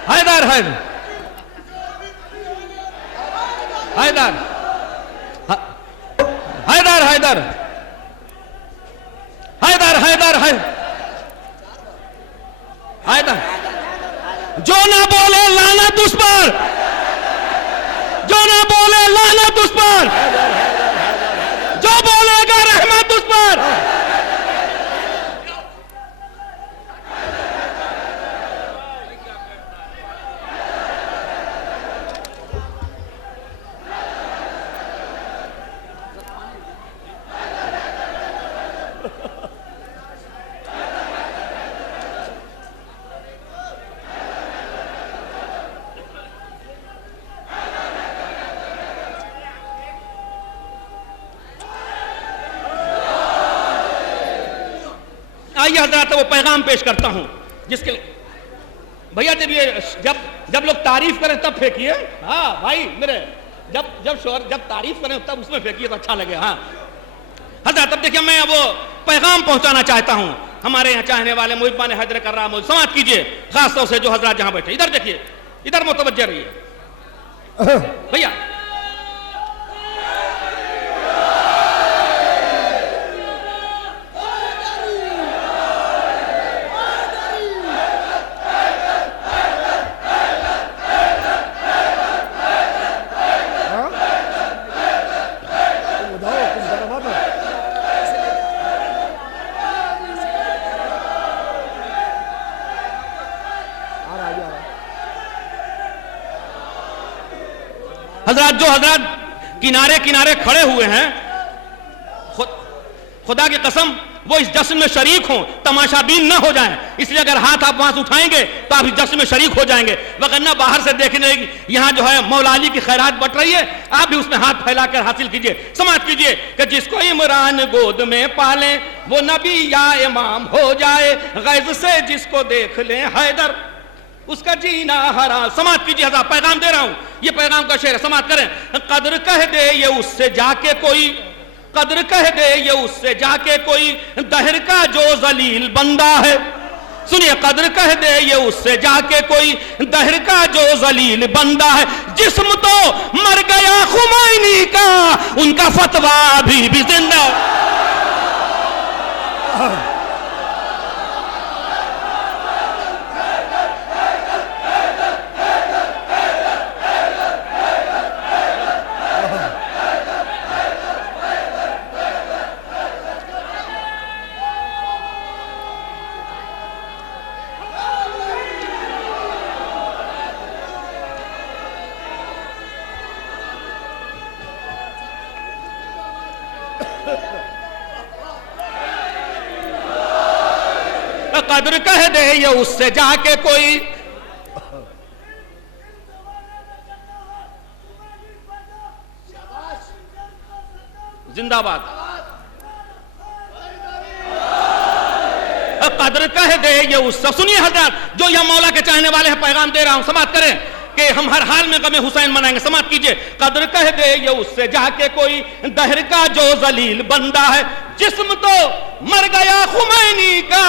हैदर हैदर हैदर हैदर हैदर हैदर हैदर हैदर जो ना बोले लानत उस पर, जो ना बोले लानत उस पर, जो बोलेगा रहमत उस पर। आइए हजरात, वो पैगाम पेश करता हूं जिसके भैया जब लोग तारीफ करें तब फेंकिए। हाँ भाई मेरे, जब तारीफ करें तब उसमें फेंकिए तो अच्छा लगे। हाँ हजरात, अब देखिए मैं वो पैगाम पहुंचाना चाहता हूं हमारे यहाँ चाहने वाले मुहिब्बान हैदर कर्राम। समाप्त कीजिए, खासतौर से जो हजरात जहां बैठे। इधर देखिए, इधर मुतवज्जह रहिए। भैया हजरत जो हजरत किनारे किनारे खड़े हुए हैं, खुदा की कसम वो इस जश्न में शरीक हों, तमाशाबीन न हो जाएं। इसलिए अगर हाथ आप वहां से उठाएंगे तो आप इस जश्न में शरीक हो जाएंगे, वरना बाहर से देखने यहां जो है मौला अली की खैरात बट रही है, आप भी उसमें हाथ फैलाकर हासिल कीजिए, समाप्त कीजिए कि जिसको इमरान गोद में पाले वो नबी या इमाम हो जाए, गैज़ से जिसको देख ले हैदर उसका जीना हराम। समाप्त कीजिए, हज़ार पैगाम दे रहा हूं, ये पैगाम का शेर है, समाप्त करें। कदर कह दे ये उससे जाके कोई, कदर कह दे ये उससे जाके कोई, दहर का जो जलील बंदा है। सुनिए, कदर कह दे ये उससे जाके कोई, दहर का जो जलील बंदा है। जिस्म तो मर गया खुमैनी का, उनका फतवा अभी भी जिंदा। कदर कह दे ये उससे जाके कोई, जिंदाबाद। कदर कह दे ये उससे। सुनिए हजरत, जो यह मौला के चाहने वाले हैं, पैगाम दे रहा हूं, समाप्त करें कि हम हर हाल में गमे हुसैन मनाएंगे। समाप्त कीजिए। कदर कह दे ये उससे जाके कोई, दहर का जो जलील बंदा है। जिस्म तो मर गया खुमैनी का,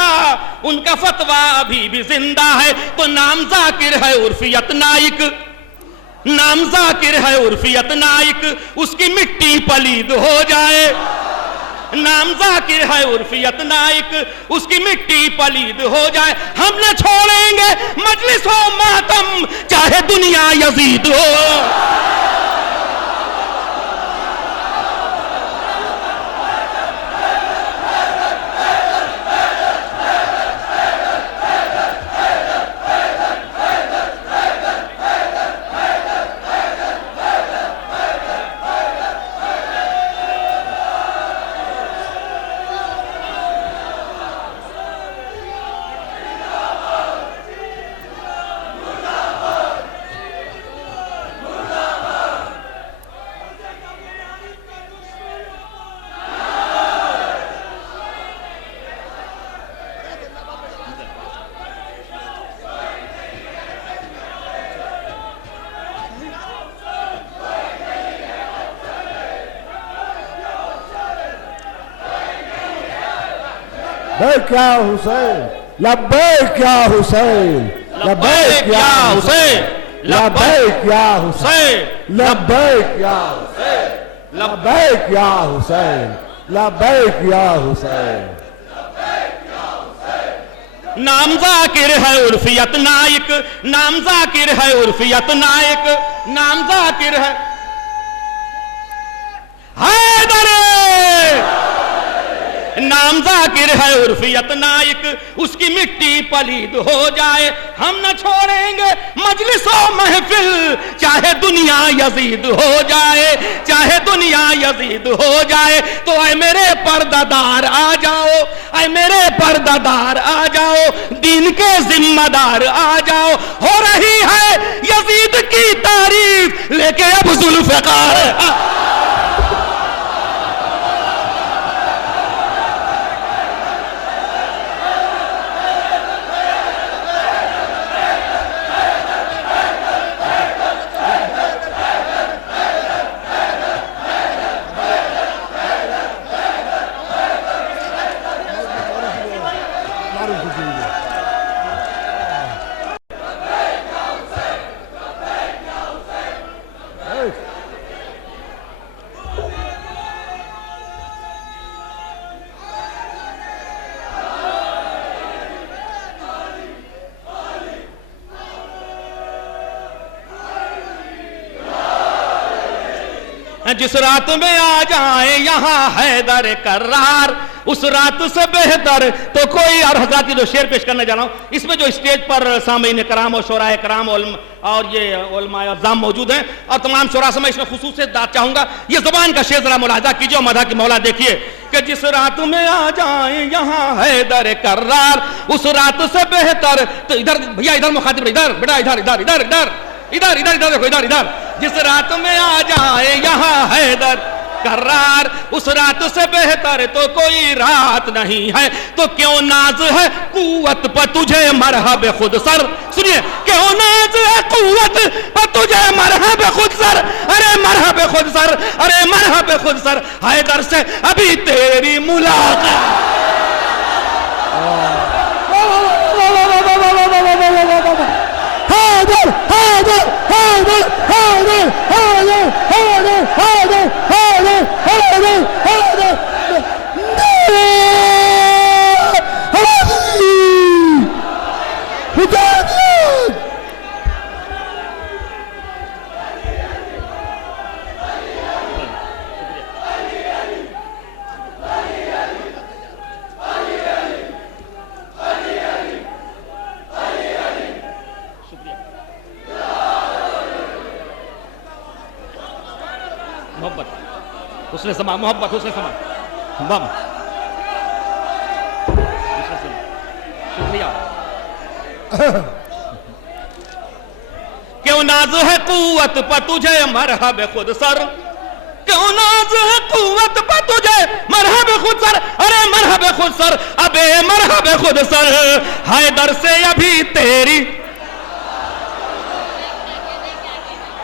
उनका फतवा अभी भी जिंदा है। तो नाम जाकिर है उर्फियत नाइक, नाम जाकिर है उर्फियत नाइक, उसकी मिट्टी पलीद हो जाए। नाम जाकिर है उर्फियत नाइक, उसकी मिट्टी पलीद हो जाए। हम न छोड़ेंगे मजलिस हो मातम, चाहे दुनिया यजीद हो। क्या हुसैन, लब्बैक क्या हुसैन, लब्बैक क्या हुसैन, लब्बैक क्या हुसैन, लब्बैक क्या हुसैन, लब्बैक क्या हुसैन, लब्बैक क्या हुसैन। नाम जाकिर है उर्फियत नाइक, नाम जाकिर है उर्फियत नाइक, नाम जाकिर है हैदर। नाम जाकिर है उर्फियत नाइक, उसकी मिट्टी पलीद हो जाए। हम न छोड़ेंगे मजलिसो महफिल, चाहे दुनिया यजीद हो जाए, चाहे दुनिया यजीद हो जाए। तो ऐ मेरे पर्दादार आ जाओ, ऐ मेरे पर्दादार आ जाओ, दीन के जिम्मेदार आ जाओ। हो रही है यजीद की तारीफ, लेके अब जुल्फ़िकार। जिस रात में आ जाए यहाँ हैदर कर्रार, उस रात से बेहतर तो कोई। और हजरात जो शेर पेश करने जा रहा हूँ, इसमें जो स्टेज पर सामीन कराम और शोराए कराम और ये उलमाए अज़्ज़ाम मौजूद हैं और तमाम शोरा से मैं इसमें खुसूस से दाद चाहूंगा। ये ज़बान का शेर जरा मुलाहिज़ा कीजिए, मदा की मौला देखिए कि जिस रात में आ जाए यहाँ हैदर कर्रार, उस रात से बेहतर तो। इधर भैया, इधर मुखातिब, इधर बेटा, इधर इधर इधर इधर इधर इधर इधर देखो, इधर इधर। जिस रात में आ जाए यहाँ हैदर कर्रार, उस रात से बेहतर तो कोई रात नहीं है। तो क्यों नाज है कुव्वत पर तुझे मरहब खुद सर। सुनिए, क्यों नाज है कुव्वत पर तुझे मरहब खुद सर। अरे मरहब खुद सर, अरे मरहब खुद सर, हैदर से अभी तेरी मुलाकात। हैदर हैदर हैदर हैदर हैदर हैदर हैदर हैदर हैदर हैदर उसने समा मोहब्बत, उसने समा बम, शुक्रिया। क्यों नाज है कुव्वत पर तुझे मरहब खुद सर, क्यों नाज है कुव्वत पर तुझे मरहब खुद सर। अरे मरहब खुद सर, अबे मरहब खुद सर, हैदर से अभी तेरी,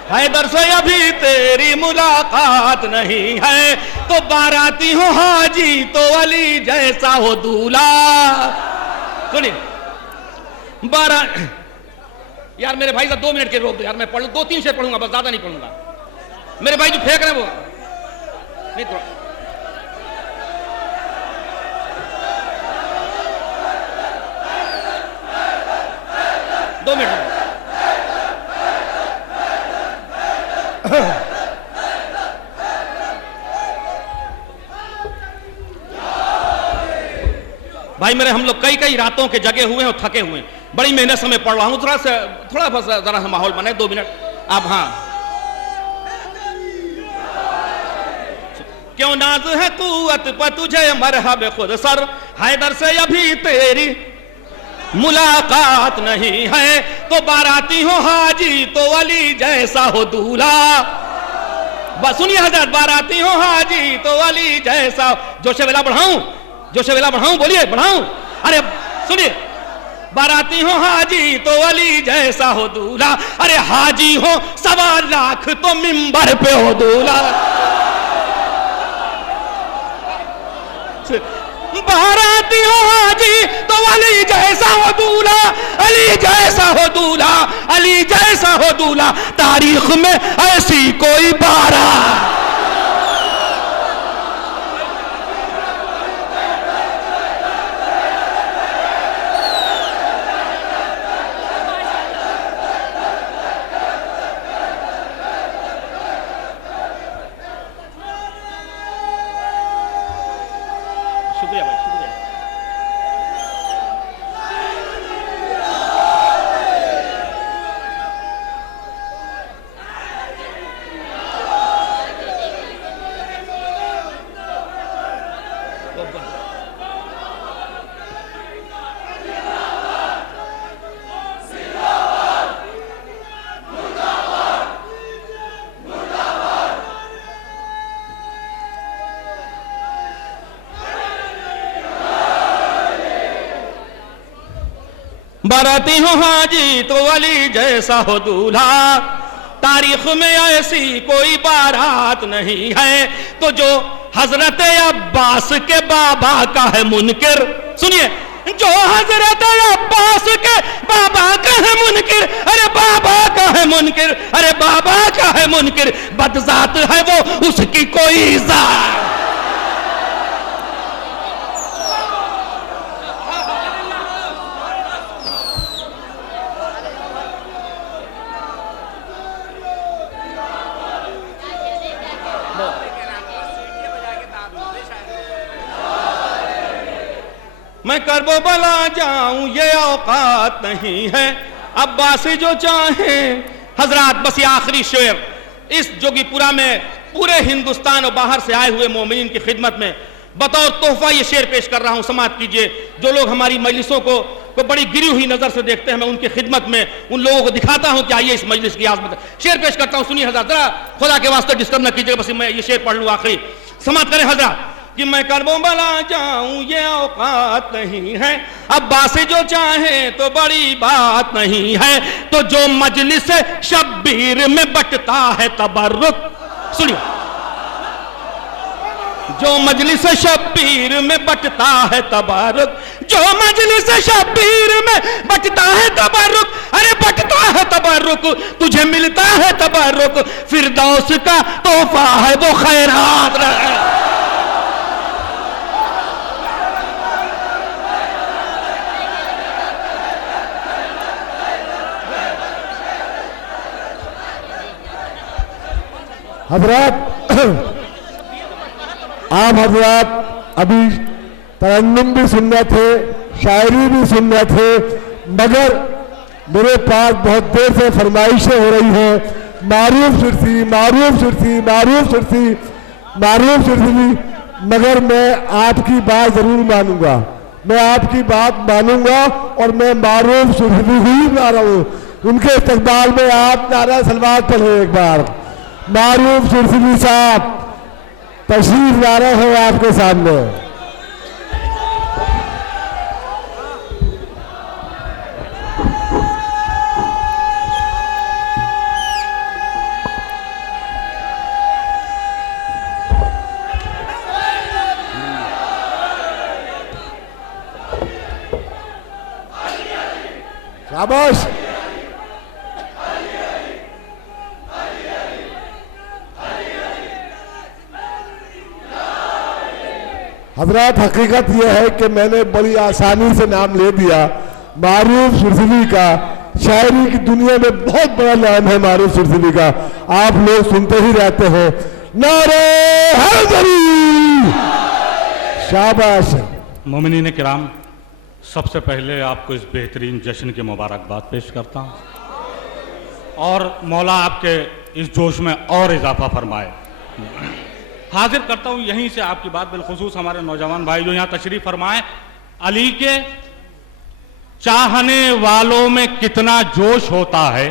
हैदर से अभी तेरी मुलाकात नहीं है। तो बाराती हो हाजी तो अली जैसा हो दूल्हा। सुनिए यार मेरे भाई साहब 2 मिनट के रोक दो यार, मैं पढ़ूं 2-3 शेर पढ़ूंगा बस, ज्यादा नहीं पढ़ूंगा। मेरे भाई जो फेंक रहे हैं वो नहीं, थोड़ा 2 मिनट। भाई मेरे, हम लोग कई कई रातों के जगे हुए हैं और थके हुए हैं, बड़ी मेहनत से मैं पढ़ रहा हूं। थोड़ा बस जरा सा माहौल बने, 2 मिनट आप। हाँ, क्यों नाज है कुव्वत पर तुझे मरहब खुद सर, हैदर से अभी तेरी मुलाकात नहीं है। तो बाराती हो हाजी तो अली जैसा हो दूल्हा। बस सुनिए हजरत, बाराती हो हाजी तो अली जैसा। जोशे वेला बढ़ाऊं, जोशे वेला बढ़ाऊं, बोलिए बढ़ाऊं। अरे सुनिए, बाराती हो हाजी तो अली जैसा हो दूल्हा। अरे हाजी हो 1.25 लाख तो मिंबर पे हो दूल्हा। बाराती हो हाजी तो अली जैसा हो दूल्हा, अली जैसा हो दूल्हा, अली जैसा हो दूल्हा। तारीख में ऐसी कोई बारात। शुक्रिया भाई, शुक्रिया। बाराती हो हाजी तो अली जैसा हो दूल्हा। तारीख में ऐसी कोई बारात नहीं है। तो जो हजरत अब्बास के बाबा का है मुनकिर, सुनिए, जो हजरत अब्बास के बाबा का है मुनकिर, अरे बाबा का है मुनकिर, अरे बाबा का है मुनकिर, बदजात है वो उसकी कोई जात। मैं करबो बला जाऊं ये औकात नहीं है, अब्बासी जो चाहे। हजरात बस ये आखिरी शेर इस जोगीपुरा में पूरे हिंदुस्तान और बाहर से आए हुए मोमिनीन की खिदमत में बतौर तोहफा ये शेर पेश कर रहा हूं, समाप्त कीजिए। जो लोग हमारी मजलिसों को बड़ी गिरी हुई नजर से देखते हैं, मैं उनकी खिदमत में उन लोगों को दिखाता हूं कि आइए इस मजलिस की आजमत। शेर पेश करता हूं, सुनिए हजरत, जरा खुदा के वास्ते डिस्टर्ब न कीजिएगा, बस मैं ये शेर पढ़ लूं आखिरी, समाप्त करें हजरत। कि मैं करबो बला जाऊं ये औकात नहीं है, अब्बासी जो चाहे तो बड़ी बात नहीं है। तो जो मजलिस शब्बीर में बटता है तबर्रुक, सुनिए, जो मजलिस शब्बीर में बटता है तबर्रुक, जो मजलिस शब्बीर में बटता है तबर्रुक, अरे बटता है तबर्रुक, तुझे मिलता है तबर्रुक, फिरदौस का तोहफा है वो खैरात रहे। हजरात, आप हजरात अभी तरन्नुम भी सुन रहे थे, शायरी भी सुन रहे थे, मगर मेरे पास बहुत देर से फरमाइशें हो रही हैं, मारूफ सुरसी, मारूफ सुरसी, मारूफ सुरसी, मारूफ सुरसी। मगर मैं आपकी बात जरूर मानूंगा, मैं आपकी बात मानूंगा और मैं मारूफ सुरसी ही गा रहा हूँ। उनके इस्तकबाल में आप नारा सलवात पढ़े एक बार। मारूफ सुरसी साहब तशरीफ ला रहे हैं आपके सामने। शाबाश। हजरात, हकीकत यह है कि मैंने बड़ी आसानी से नाम ले दिया मारूफ सुरसली का। शायरी की दुनिया में बहुत बड़ा नाम है मारूफ सुरसली का, आप लोग सुनते ही रहते हैं। नारे हैदरी, शाबाश। मोमिनीन किराम, सबसे पहले आपको इस बेहतरीन जश्न की मुबारकबाद पेश करता हूँ और मौला आपके इस जोश में और इजाफा फरमाए। हाजिर करता हूँ यहीं से आपकी बात, बिलखुसूस हमारे नौजवान भाई जो यहाँ तशरीफ फरमाए। अली के चाहने वालों में कितना जोश होता है,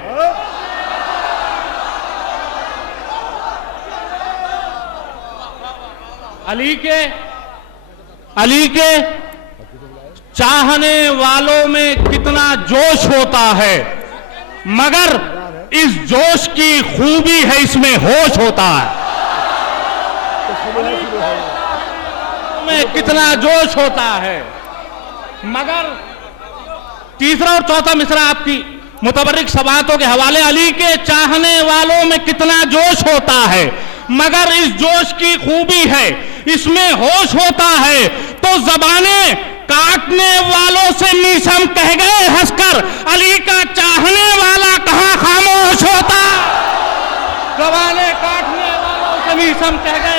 अली के चाहने वालों में कितना जोश होता है, मगर इस जोश की खूबी है इसमें होश होता है। में कितना जोश होता है, मगर तीसरा और चौथा मिसरा आपकी मुतबर्रिक सबातों के हवाले। अली के चाहने वालों में कितना जोश होता है, मगर इस जोश की खूबी है इसमें होश होता है। तो जबाने काटने वालों से मीसम कह गए हंसकर, अली का चाहने वाला कहां खामोश होता। जबाने काटने वालों से मीसम कह गए